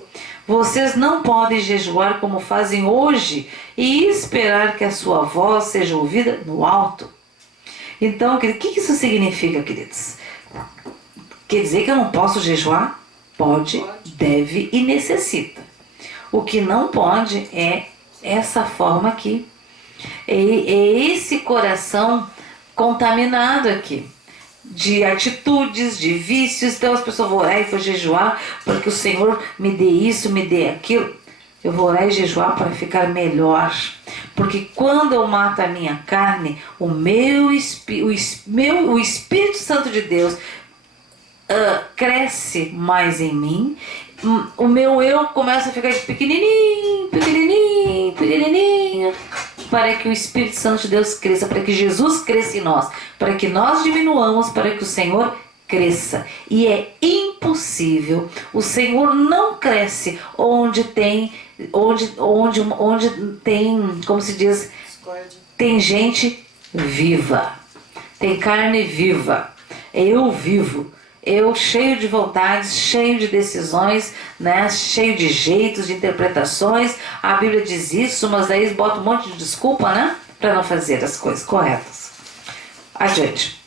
Vocês não podem jejuar como fazem hoje e esperar que a sua voz seja ouvida no alto. Então, o que isso significa, queridos? Quer dizer que eu não posso jejuar? Pode, deve e necessita. O que não pode é essa forma aqui. É esse coração contaminado aqui. De atitudes, de vícios. Então as pessoas vão orar e vou jejuar para que o Senhor me dê isso, me dê aquilo. Eu vou orar e jejuar para ficar melhor. Porque quando eu mato a minha carne, o Espírito Santo de Deus cresce mais em mim. O meu eu começa a ficar pequenininho, pequenininho, pequenininho, para que o Espírito Santo de Deus cresça, para que Jesus cresça em nós, para que nós diminuamos, para que o Senhor cresça. E é impossível, o Senhor não cresce onde tem, como se diz, tem gente viva, tem carne viva, eu vivo. Eu cheio de vontades, cheio de decisões, né? Cheio de jeitos, de interpretações. A Bíblia diz isso, mas aí bota um monte de desculpa, né? Para não fazer as coisas corretas. Adiante.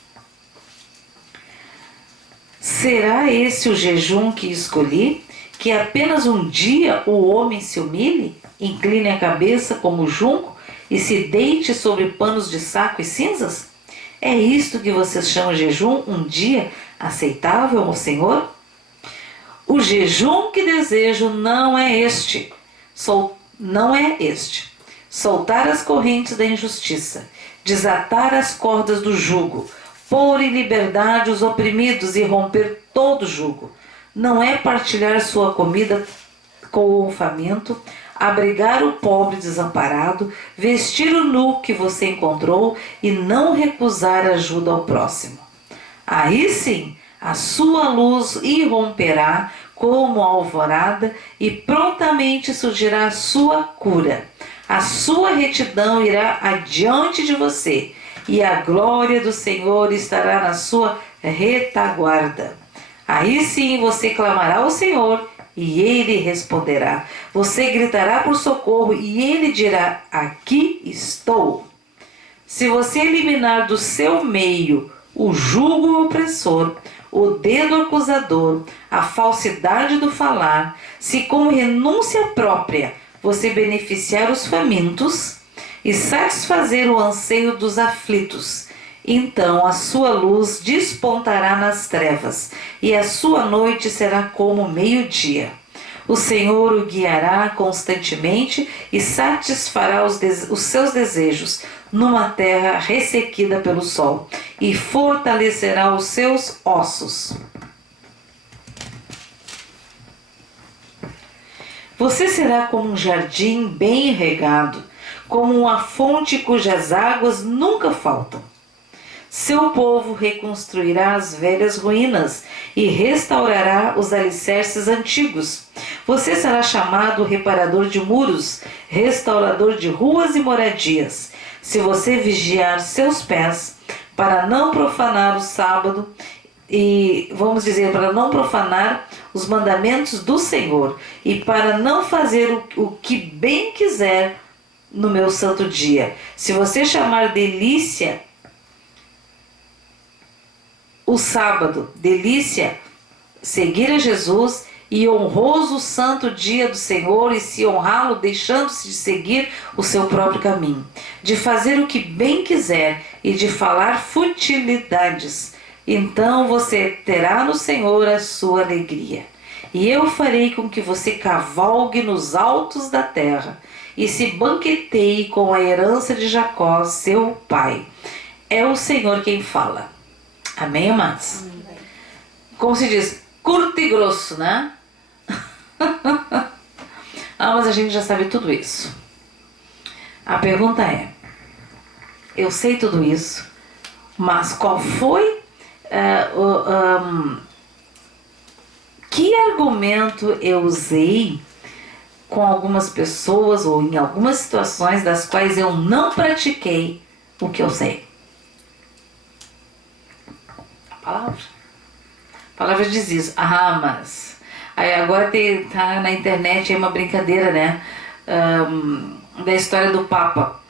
Será esse o jejum que escolhi? Que apenas um dia o homem se humilhe, incline a cabeça como junco e se deite sobre panos de saco e cinzas? É isto que vocês chamam de jejum, um dia aceitável ao Senhor? O jejum que desejo não é este. Soltar as correntes da injustiça, desatar as cordas do jugo, pôr em liberdade os oprimidos e romper todo jugo. Não é partilhar sua comida com o faminto, abrigar o pobre desamparado, vestir o nu que você encontrou e não recusar ajuda ao próximo. Aí sim, a sua luz irromperá como a alvorada e prontamente surgirá a sua cura. A sua retidão irá adiante de você e a glória do Senhor estará na sua retaguarda. Aí sim você clamará ao Senhor e Ele responderá. Você gritará por socorro e Ele dirá: aqui estou. Se você eliminar do seu meio o jugo opressor, o dedo acusador, a falsidade do falar, se com renúncia própria você beneficiar os famintos e satisfazer o anseio dos aflitos, então a sua luz despontará nas trevas e a sua noite será como meio-dia. O Senhor o guiará constantemente e satisfará os seus desejos numa terra ressequida pelo sol e fortalecerá os seus ossos. Você será como um jardim bem regado, como uma fonte cujas águas nunca faltam. Seu povo reconstruirá as velhas ruínas e restaurará os alicerces antigos. Você será chamado reparador de muros, restaurador de ruas e moradias. Se você vigiar seus pés para não profanar o sábado e, vamos dizer, para não profanar os mandamentos do Senhor e para não fazer o que bem quiser no meu santo dia. Se você chamar delícia o sábado, delícia, seguir a Jesus e honroso o santo dia do Senhor e se honrá-lo deixando-se de seguir o seu próprio caminho, de fazer o que bem quiser e de falar futilidades, então você terá no Senhor a sua alegria. E eu farei com que você cavalgue nos altos da terra e se banqueteie com a herança de Jacó, seu pai. É o Senhor quem fala. Amém, amados? Amém. Como se diz, curto e grosso, né? Mas a gente já sabe tudo isso. A pergunta é, eu sei tudo isso, mas qual foi que argumento eu usei com algumas pessoas ou em algumas situações das quais eu não pratiquei o que eu sei? A palavra diz isso. Mas aí agora tá na internet aí uma brincadeira, né? Da história do Papa.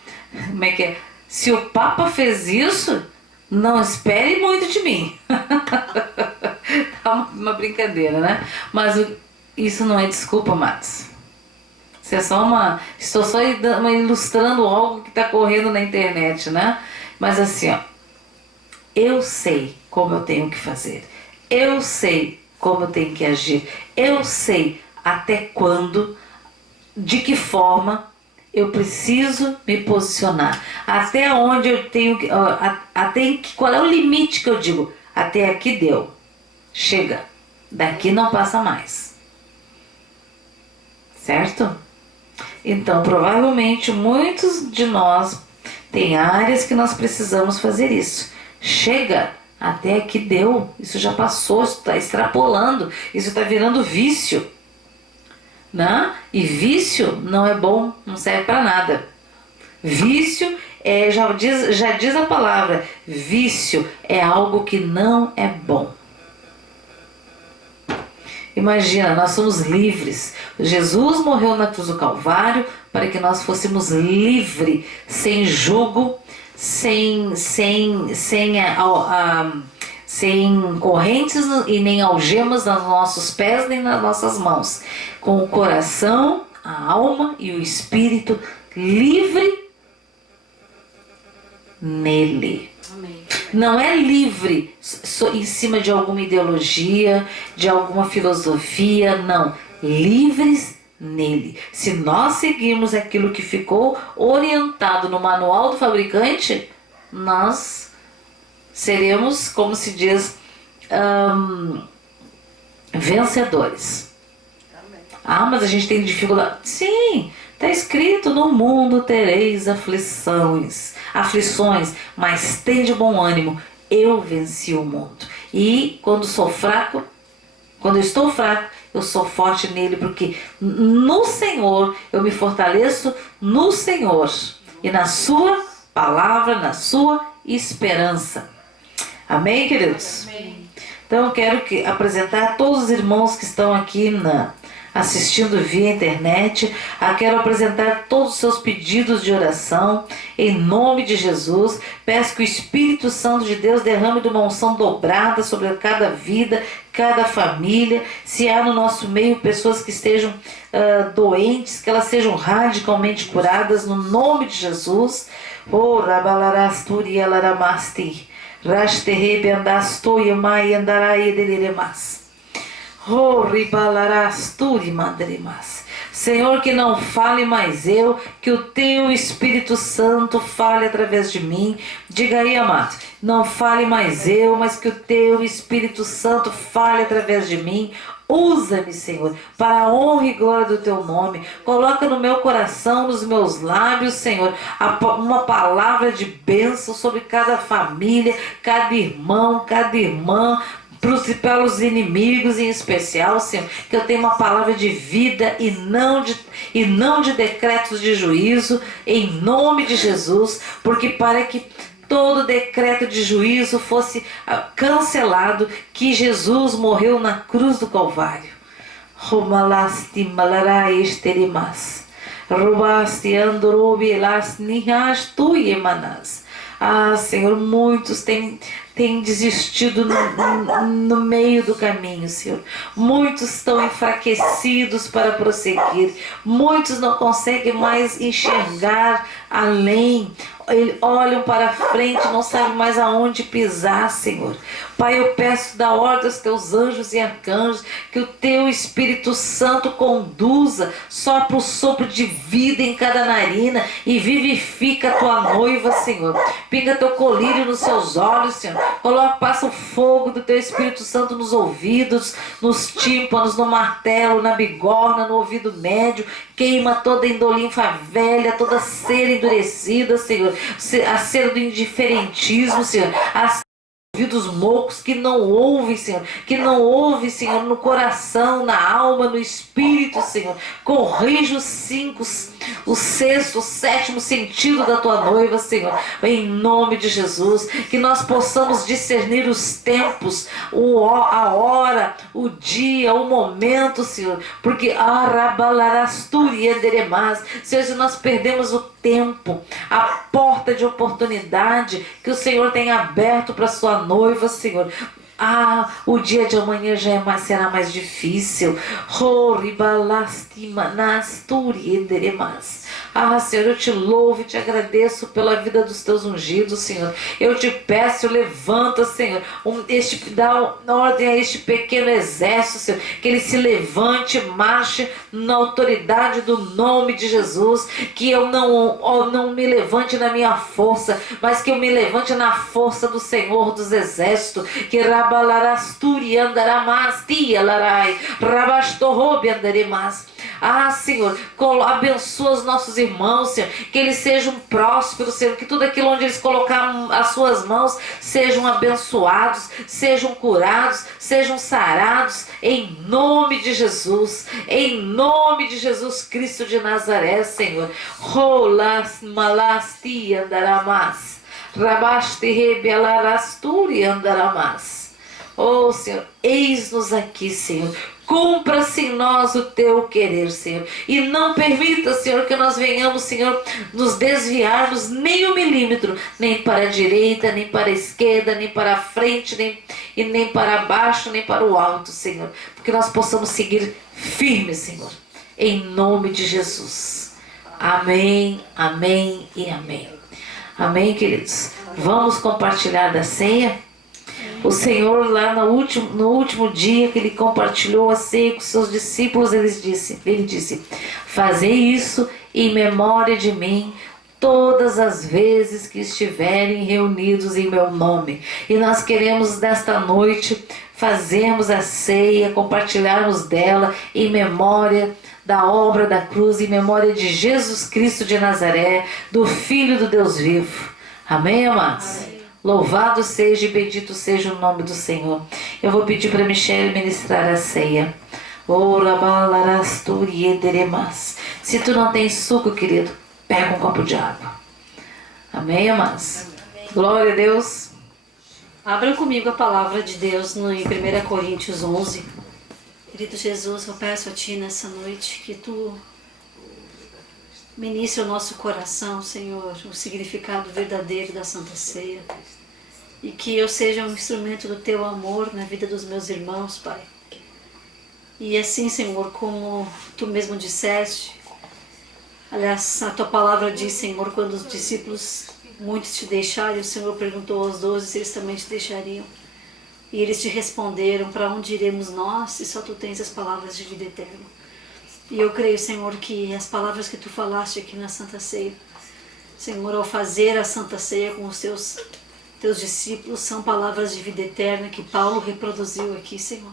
Como é que é? Se o Papa fez isso, não espere muito de mim. Tá uma brincadeira, né? Mas isso não é desculpa, Matos. Isso é só estou só ilustrando algo que está correndo na internet, né? Mas assim, ó, eu sei como eu tenho que fazer. Eu sei como eu tenho que agir. Eu sei até quando, de que forma eu preciso me posicionar. Até onde eu tenho que... qual é o limite que eu digo? Até aqui deu. Chega. Daqui não passa mais. Certo? Então, provavelmente, muitos de nós tem áreas que nós precisamos fazer isso. Chega. Até aqui deu. Isso já passou. Isso está extrapolando. Isso está virando vício. Né? E vício não é bom, não serve para nada. Vício já diz a palavra, vício é algo que não é bom. Imagina, nós somos livres. Jesus morreu na cruz do Calvário para que nós fôssemos livres, sem jugo, sem correntes e nem algemas nos nossos pés nem nas nossas mãos, com o coração, a alma e o espírito livre nele. Amém. Não é livre em cima de alguma ideologia, de alguma filosofia, não. Livres nele. Se nós seguirmos aquilo que ficou orientado no manual do fabricante, nós seremos, como se diz, vencedores. Amém. Mas a gente tem dificuldade. Sim, está escrito, no mundo tereis aflições, mas tem de bom ânimo, eu venci o mundo. E quando estou fraco, eu sou forte nele, porque no Senhor, eu me fortaleço no Senhor e na sua palavra, na sua esperança. Amém, queridos? Amém. Então eu quero apresentar a todos os irmãos que estão aqui assistindo via internet. Quero apresentar todos os seus pedidos de oração em nome de Jesus. Peço que o Espírito Santo de Deus derrame de uma unção dobrada sobre cada vida, cada família. Se há no nosso meio pessoas que estejam doentes, que elas sejam radicalmente curadas no nome de Jesus. Oh, rabalarasturi alaramasti, rasterebe andastoy mai andarai deleremas. Oh, ribalarasturi mandremas. Senhor, que não fale mais eu, que o teu Espírito Santo fale através de mim. Diga aí, amado, não fale mais eu, mas que o teu Espírito Santo fale através de mim. Usa-me, Senhor, para a honra e glória do teu nome. Coloca no meu coração, nos meus lábios, Senhor, uma palavra de bênção sobre cada família, cada irmão, cada irmã, pelos inimigos em especial, Senhor, que eu tenha uma palavra de vida e não de decretos de juízo, em nome de Jesus, porque para que todo decreto de juízo fosse cancelado, que Jesus morreu na cruz do Calvário. Romalasti malara esterimas, robaste andorobelas nihas tu yemanas. Ah, Senhor, muitos têm desistido no meio do caminho, Senhor. Muitos estão enfraquecidos para prosseguir. Muitos não conseguem mais enxergar além. Olham para frente, não sabem mais aonde pisar, Senhor. Pai, eu peço da ordem aos teus anjos e arcanjos, que o teu Espírito Santo conduza, sopra o sopro de vida em cada narina e vivifica a tua noiva, Senhor. Pinga teu colírio nos seus olhos, Senhor. Passa o fogo do teu Espírito Santo nos ouvidos, nos tímpanos, no martelo, na bigorna, no ouvido médio. Queima toda endolinfa velha, toda cera endurecida, Senhor. A cera do indiferentismo, Senhor. Ouvidos moucos que não ouvem, Senhor, que não ouvem, Senhor, no coração, na alma, no espírito, Senhor. Corrija os 5, o 6º, o 7º sentido da tua noiva, Senhor, em nome de Jesus. Que nós possamos discernir os tempos, a hora, o dia, o momento, Senhor, porque Senhor, se nós perdemos o tempo, a porta de oportunidade que o Senhor tem aberto para sua noiva, Senhor, o dia de amanhã será mais difícil. Senhor, eu te louvo e te agradeço pela vida dos teus ungidos, Senhor. Eu te peço, levanta, Senhor, dá ordem a este pequeno exército, Senhor, que ele se levante, marche na autoridade do nome de Jesus, que eu não me levante na minha força, mas que eu me levante na força do Senhor dos exércitos, que rabalarasturi andaramas, tia larai, rabastorrobe andaremas. Senhor, abençoa os nossos irmãos, Senhor, que eles sejam prósperos, Senhor, que tudo aquilo onde eles colocaram as suas mãos sejam abençoados, sejam curados, sejam sarados, em nome de Jesus Cristo de Nazaré, Senhor. Rolas malasti andaramas, rabaste rebelarasturi andaramas. Oh, Senhor, eis-nos aqui, Senhor. Cumpra-se em nós o teu querer, Senhor. E não permita, Senhor, que nós venhamos, Senhor, nos desviarmos nem 1 milímetro, nem para a direita, nem para a esquerda, nem para a frente, nem para baixo, nem para o alto, Senhor. Porque nós possamos seguir firmes, Senhor. Em nome de Jesus. Amém, amém e amém. Amém, queridos? Vamos compartilhar da ceia? O Senhor, lá no último dia que Ele compartilhou a ceia com seus discípulos, Ele disse: fazei isso em memória de mim todas as vezes que estiverem reunidos em meu nome. E nós queremos nesta noite fazermos a ceia, compartilharmos dela em memória da obra da cruz, em memória de Jesus Cristo de Nazaré, do Filho do Deus vivo. Amém, amados? Amém. Louvado seja e bendito seja o nome do Senhor. Eu vou pedir para Michele ministrar a ceia. Se tu não tem suco, querido, pega um copo de água. Amém, amados? Amém. Glória a Deus. Abra comigo a palavra de Deus em 1 Coríntios 11. Querido Jesus, eu peço a Ti nessa noite que Tu ministre o nosso coração, Senhor, o significado verdadeiro da Santa Ceia. E que eu seja um instrumento do Teu amor na vida dos meus irmãos, Pai. E assim, Senhor, como Tu mesmo disseste, aliás, a Tua palavra diz, Senhor, quando os discípulos, muitos te deixarem, o Senhor perguntou aos 12 se eles também te deixariam. E eles te responderam: para onde iremos nós, se só Tu tens as palavras de vida eterna? E eu creio, Senhor, que as palavras que Tu falaste aqui na Santa Ceia, Senhor, ao fazer a Santa Ceia com os Teus discípulos, são palavras de vida eterna que Paulo reproduziu aqui, Senhor.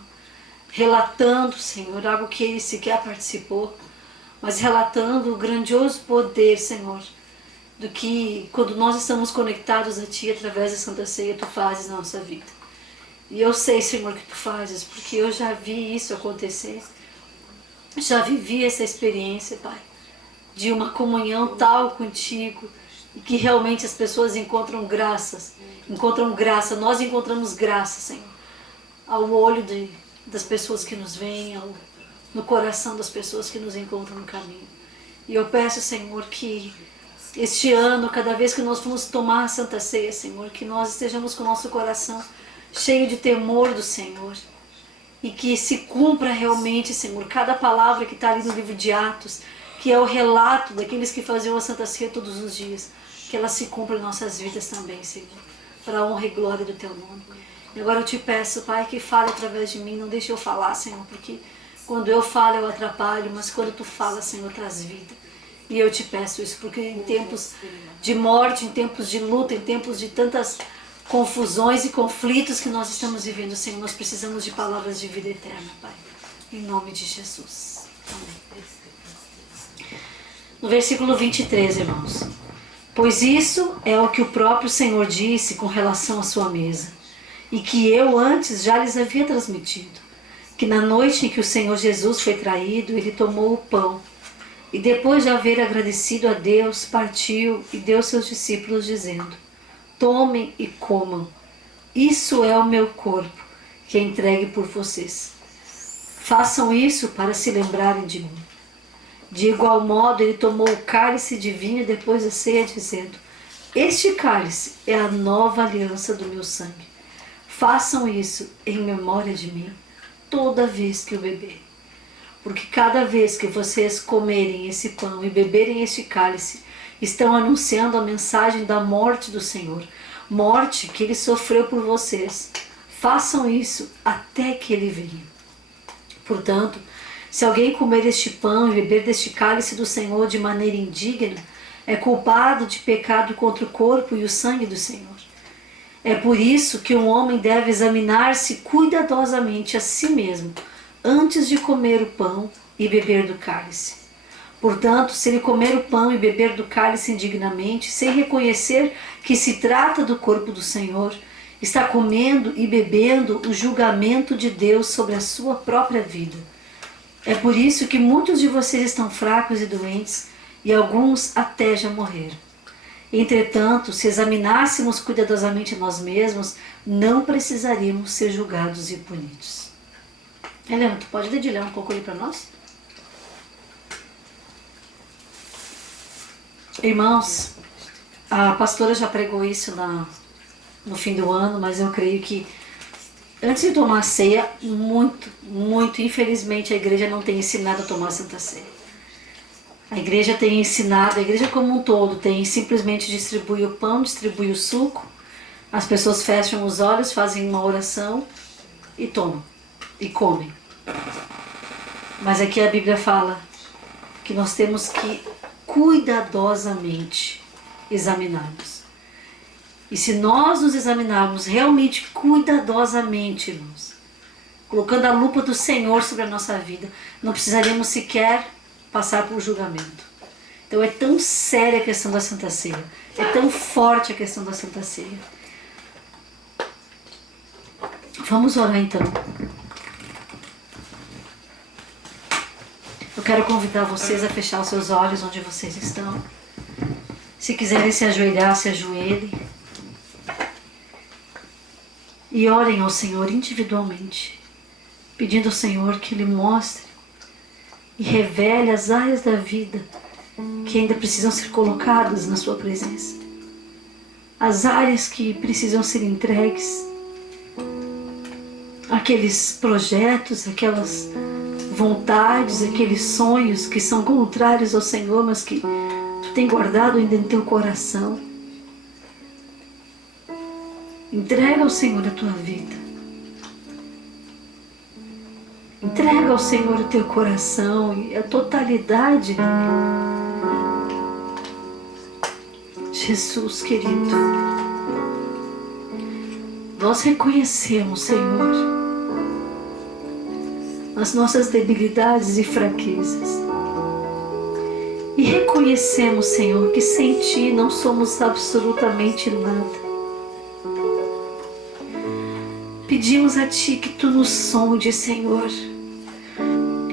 Relatando, Senhor, algo que ele sequer participou, mas relatando o grandioso poder, Senhor, do que quando nós estamos conectados a Ti através da Santa Ceia, Tu fazes na nossa vida. E eu sei, Senhor, que Tu fazes, porque eu já vi isso acontecer. Já vivi essa experiência, Pai, de uma comunhão tal contigo, e que realmente as pessoas encontram graça, nós encontramos graça, Senhor, ao olho das pessoas que nos veem, no coração das pessoas que nos encontram no caminho. E eu peço, Senhor, que este ano, cada vez que nós formos tomar a Santa Ceia, Senhor, que nós estejamos com o nosso coração cheio de temor do Senhor, e que se cumpra realmente, Senhor, cada palavra que está ali no livro de Atos, que é o relato daqueles que faziam a Santa Ceia todos os dias, que ela se cumpra em nossas vidas também, Senhor, para a honra e glória do Teu nome. E agora eu Te peço, Pai, que fale através de mim, não deixe eu falar, Senhor, porque quando eu falo eu atrapalho, mas quando Tu falas, Senhor, traz vida. E eu Te peço isso, porque em tempos de morte, em tempos de luta, em tempos de tantas confusões e conflitos que nós estamos vivendo, Senhor, nós precisamos de palavras de vida eterna, Pai. Em nome de Jesus. Amém. No versículo 23, irmãos. Pois isso é o que o próprio Senhor disse com relação à sua mesa, e que eu antes já lhes havia transmitido, que na noite em que o Senhor Jesus foi traído, Ele tomou o pão, e depois de haver agradecido a Deus, partiu e deu aos seus discípulos, dizendo: tomem e comam, isso é o meu corpo, que é entregue por vocês. Façam isso para se lembrarem de mim. De igual modo, ele tomou o cálice de vinho depois da ceia, dizendo: este cálice é a nova aliança do meu sangue. Façam isso em memória de mim, toda vez que o beberem. Porque cada vez que vocês comerem esse pão e beberem este cálice, estão anunciando a mensagem da morte do Senhor, morte que Ele sofreu por vocês. Façam isso até que Ele venha. Portanto, se alguém comer este pão e beber deste cálice do Senhor de maneira indigna, é culpado de pecado contra o corpo e o sangue do Senhor. É por isso que um homem deve examinar-se cuidadosamente a si mesmo, antes de comer o pão e beber do cálice. Portanto, se ele comer o pão e beber do cálice indignamente, sem reconhecer que se trata do corpo do Senhor, está comendo e bebendo o julgamento de Deus sobre a sua própria vida. É por isso que muitos de vocês estão fracos e doentes, e alguns até já morreram. Entretanto, se examinássemos cuidadosamente nós mesmos, não precisaríamos ser julgados e punidos. Helena, tu pode dedilhar um pouco ali para nós? Irmãos, a pastora já pregou isso no fim do ano, mas eu creio que antes de tomar a ceia, muito infelizmente a igreja não tem ensinado a tomar a Santa Ceia. A igreja tem ensinado, a igreja como um todo tem simplesmente distribui o pão, distribui o suco, as pessoas fecham os olhos, fazem uma oração e tomam, e comem. Mas aqui a Bíblia fala que nós temos que cuidadosamente examinarmos. E se nós nos examinarmos realmente cuidadosamente, irmãos, colocando a lupa do Senhor sobre a nossa vida, não precisaríamos sequer passar por julgamento. Então é tão séria a questão da Santa Ceia, é tão forte a questão da Santa Ceia. Vamos orar então. Eu quero convidar vocês a fechar os seus olhos onde vocês estão. Se quiserem se ajoelhar, se ajoelhem. E orem ao Senhor individualmente, pedindo ao Senhor que Ele mostre e revele as áreas da vida que ainda precisam ser colocadas na sua presença. As áreas que precisam ser entregues. Aqueles projetos, aquelas vontades, aqueles sonhos que são contrários ao Senhor, mas que tu tem guardado ainda em teu coração. Entrega ao Senhor a tua vida. Entrega ao Senhor o teu coração e a totalidade dele. Jesus querido, nós reconhecemos, Senhor, as nossas debilidades e fraquezas. E reconhecemos, Senhor, que sem Ti não somos absolutamente nada. Pedimos a Ti que Tu nos sondes, Senhor,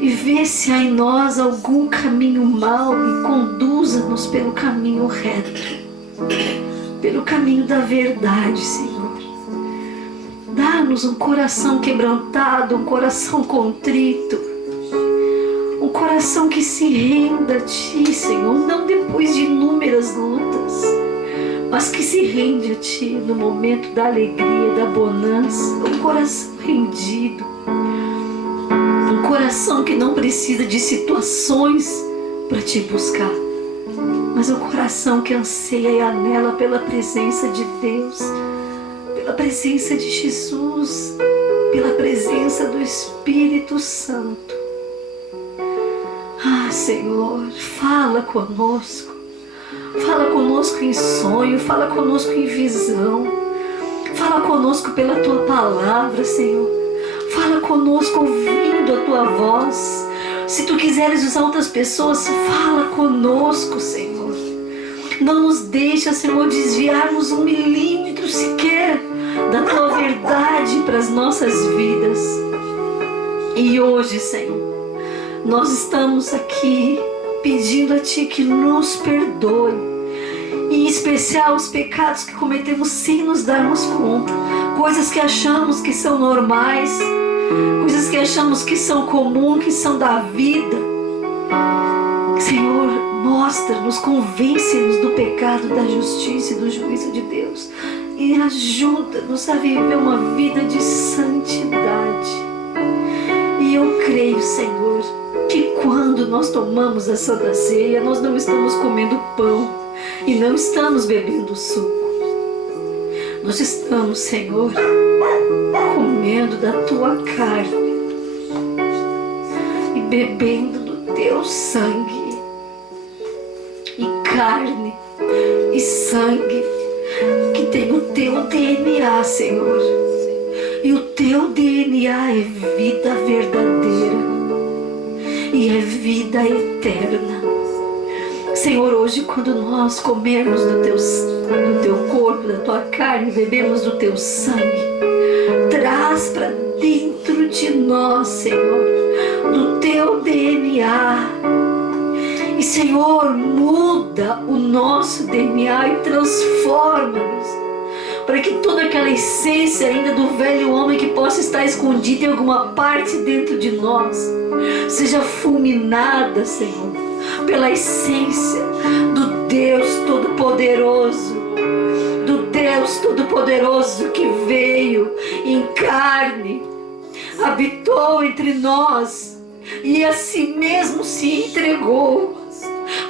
e vê se há em nós algum caminho mau e conduza-nos pelo caminho reto, pelo caminho da verdade, Senhor. Dá-nos um coração quebrantado, um coração contrito, um coração que se renda a Ti, Senhor, não depois de inúmeras lutas, mas que se rende a Ti no momento da alegria, da bonança. Um coração rendido, um coração que não precisa de situações para Te buscar, mas um coração que anseia e anela pela presença de Deus, pela presença de Jesus, pela presença do Espírito Santo. Ah, Senhor, fala conosco. Fala conosco em sonho, fala conosco em visão. Fala conosco pela Tua palavra, Senhor. Fala conosco ouvindo a Tua voz. Se Tu quiseres usar outras pessoas, fala conosco, Senhor. Não nos deixa, Senhor, desviarmos 1 milímetro sequer da Tua verdade para as nossas vidas. E hoje, Senhor, nós estamos aqui pedindo a Ti que nos perdoe, em especial os pecados que cometemos sem nos darmos conta, coisas que achamos que são normais, coisas que achamos que são comuns, que são da vida. Senhor, mostra-nos, convence-nos do pecado, da justiça e do juízo de Deus e ajuda-nos a viver uma vida de santidade. E eu creio, Senhor, que quando nós tomamos a Santa Ceia, nós não estamos comendo pão e não estamos bebendo suco. Nós estamos, Senhor, comendo da Tua carne e bebendo do Teu sangue. E carne e sangue que tem o Teu DNA, Senhor. E o Teu DNA é vida verdadeira e é vida eterna. Senhor, hoje quando nós comermos do Teu corpo, da Tua carne, bebemos do Teu sangue, traz para dentro de nós, Senhor, do Teu DNA. E, Senhor, muda o nosso DNA e transforma-nos, para que toda aquela essência ainda do velho homem que possa estar escondida em alguma parte dentro de nós seja fulminada, Senhor, pela essência do Deus Todo-Poderoso, do Deus Todo-Poderoso que veio em carne, habitou entre nós e a si mesmo se entregou.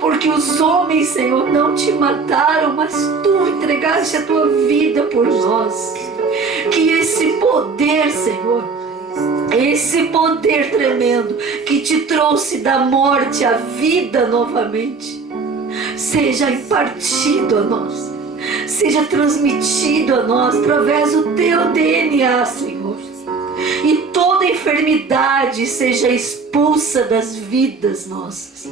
Porque os homens, Senhor, não Te mataram, mas Tu entregaste a Tua vida por nós. Que esse poder, Senhor, esse poder tremendo que Te trouxe da morte à vida novamente, seja impartido a nós, seja transmitido a nós através do Teu DNA, Senhor. E toda enfermidade seja expulsa das vidas nossas.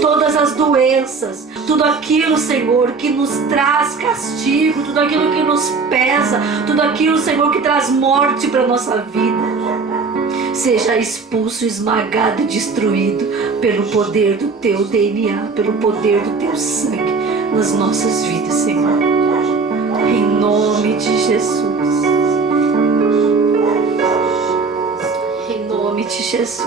Todas as doenças, tudo aquilo, Senhor, que nos traz castigo, tudo aquilo que nos pesa, tudo aquilo, Senhor, que traz morte para a nossa vida, seja expulso, esmagado e destruído pelo poder do Teu DNA, pelo poder do Teu sangue nas nossas vidas, Senhor. Em nome de Jesus. Em nome de Jesus.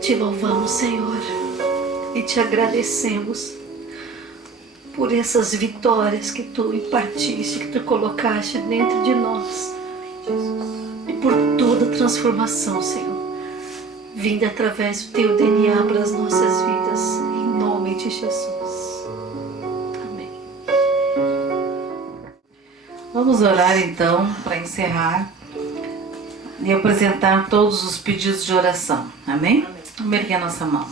Te louvamos, Senhor, e Te agradecemos por essas vitórias que Tu impartiste, que Tu colocaste dentro de nós, e por toda a transformação, Senhor, vindo através do teu DNA para as nossas vidas, em nome de Jesus. Amém. Vamos orar então para encerrar e apresentar todos os pedidos de oração. Amém? Vamos erguer a nossa mão.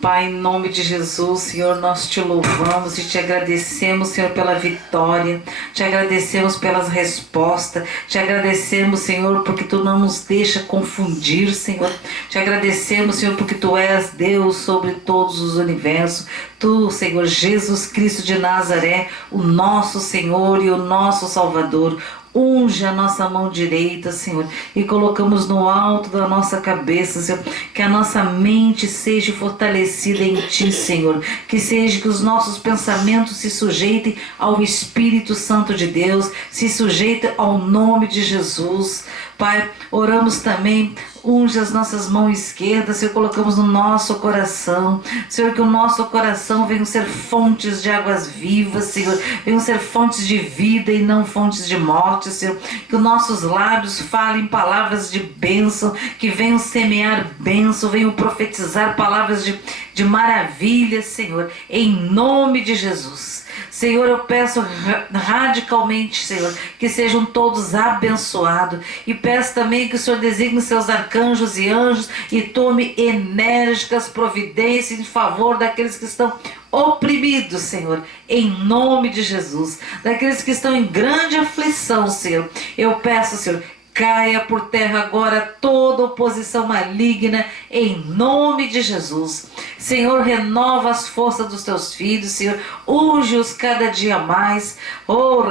Pai, em nome de Jesus, Senhor, nós te louvamos e te agradecemos, Senhor, pela vitória, te agradecemos pelas respostas, te agradecemos, Senhor, porque tu não nos deixa confundir, Senhor, te agradecemos, Senhor, porque tu és Deus sobre todos os universos, tu, Senhor, Jesus Cristo de Nazaré, o nosso Senhor e o nosso Salvador. Unge a nossa mão direita, Senhor, e colocamos no alto da nossa cabeça, Senhor, que a nossa mente seja fortalecida em Ti, Senhor, que seja que os nossos pensamentos se sujeitem ao Espírito Santo de Deus, se sujeitem ao nome de Jesus. Pai, oramos também, unge as nossas mãos esquerdas, Senhor, colocamos no nosso coração, Senhor, que o nosso coração venha ser fontes de águas vivas, Senhor, venham ser fontes de vida e não fontes de morte, Senhor, que os nossos lábios falem palavras de bênção, que venham semear bênção, venham profetizar palavras de maravilha, Senhor, em nome de Jesus. Senhor, eu peço radicalmente, Senhor, que sejam todos abençoados, e peço também que o Senhor designe seus arcanjos e anjos e tome enérgicas providências em favor daqueles que estão oprimidos, Senhor, em nome de Jesus, daqueles que estão em grande aflição, Senhor. Eu peço, Senhor, caia por terra agora toda oposição maligna, em nome de Jesus. Senhor, renova as forças dos teus filhos, Senhor, unge-os cada dia mais. Oh,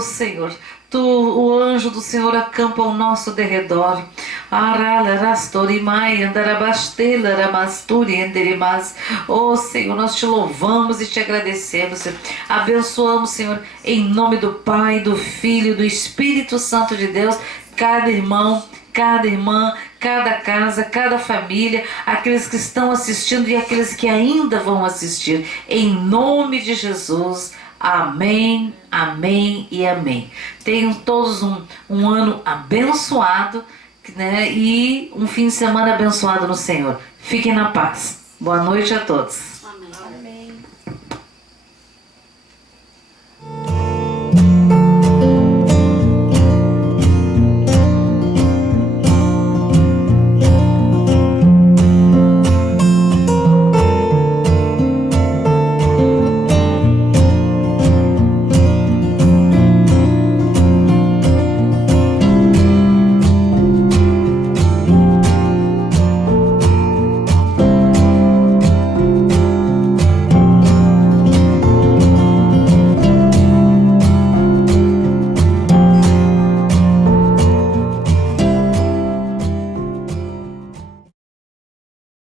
Senhor, o anjo do Senhor acampa ao nosso derredor. Oh, Senhor, nós te louvamos e te agradecemos, Senhor. Abençoamos, Senhor, em nome do Pai, do Filho e do Espírito Santo de Deus, cada irmão, cada irmã, cada casa, cada família, aqueles que estão assistindo e aqueles que ainda vão assistir. Em nome de Jesus. Amém, amém e amém. Tenham todos um ano abençoado, né, e um fim de semana abençoado no Senhor. Fiquem na paz. Boa noite a todos.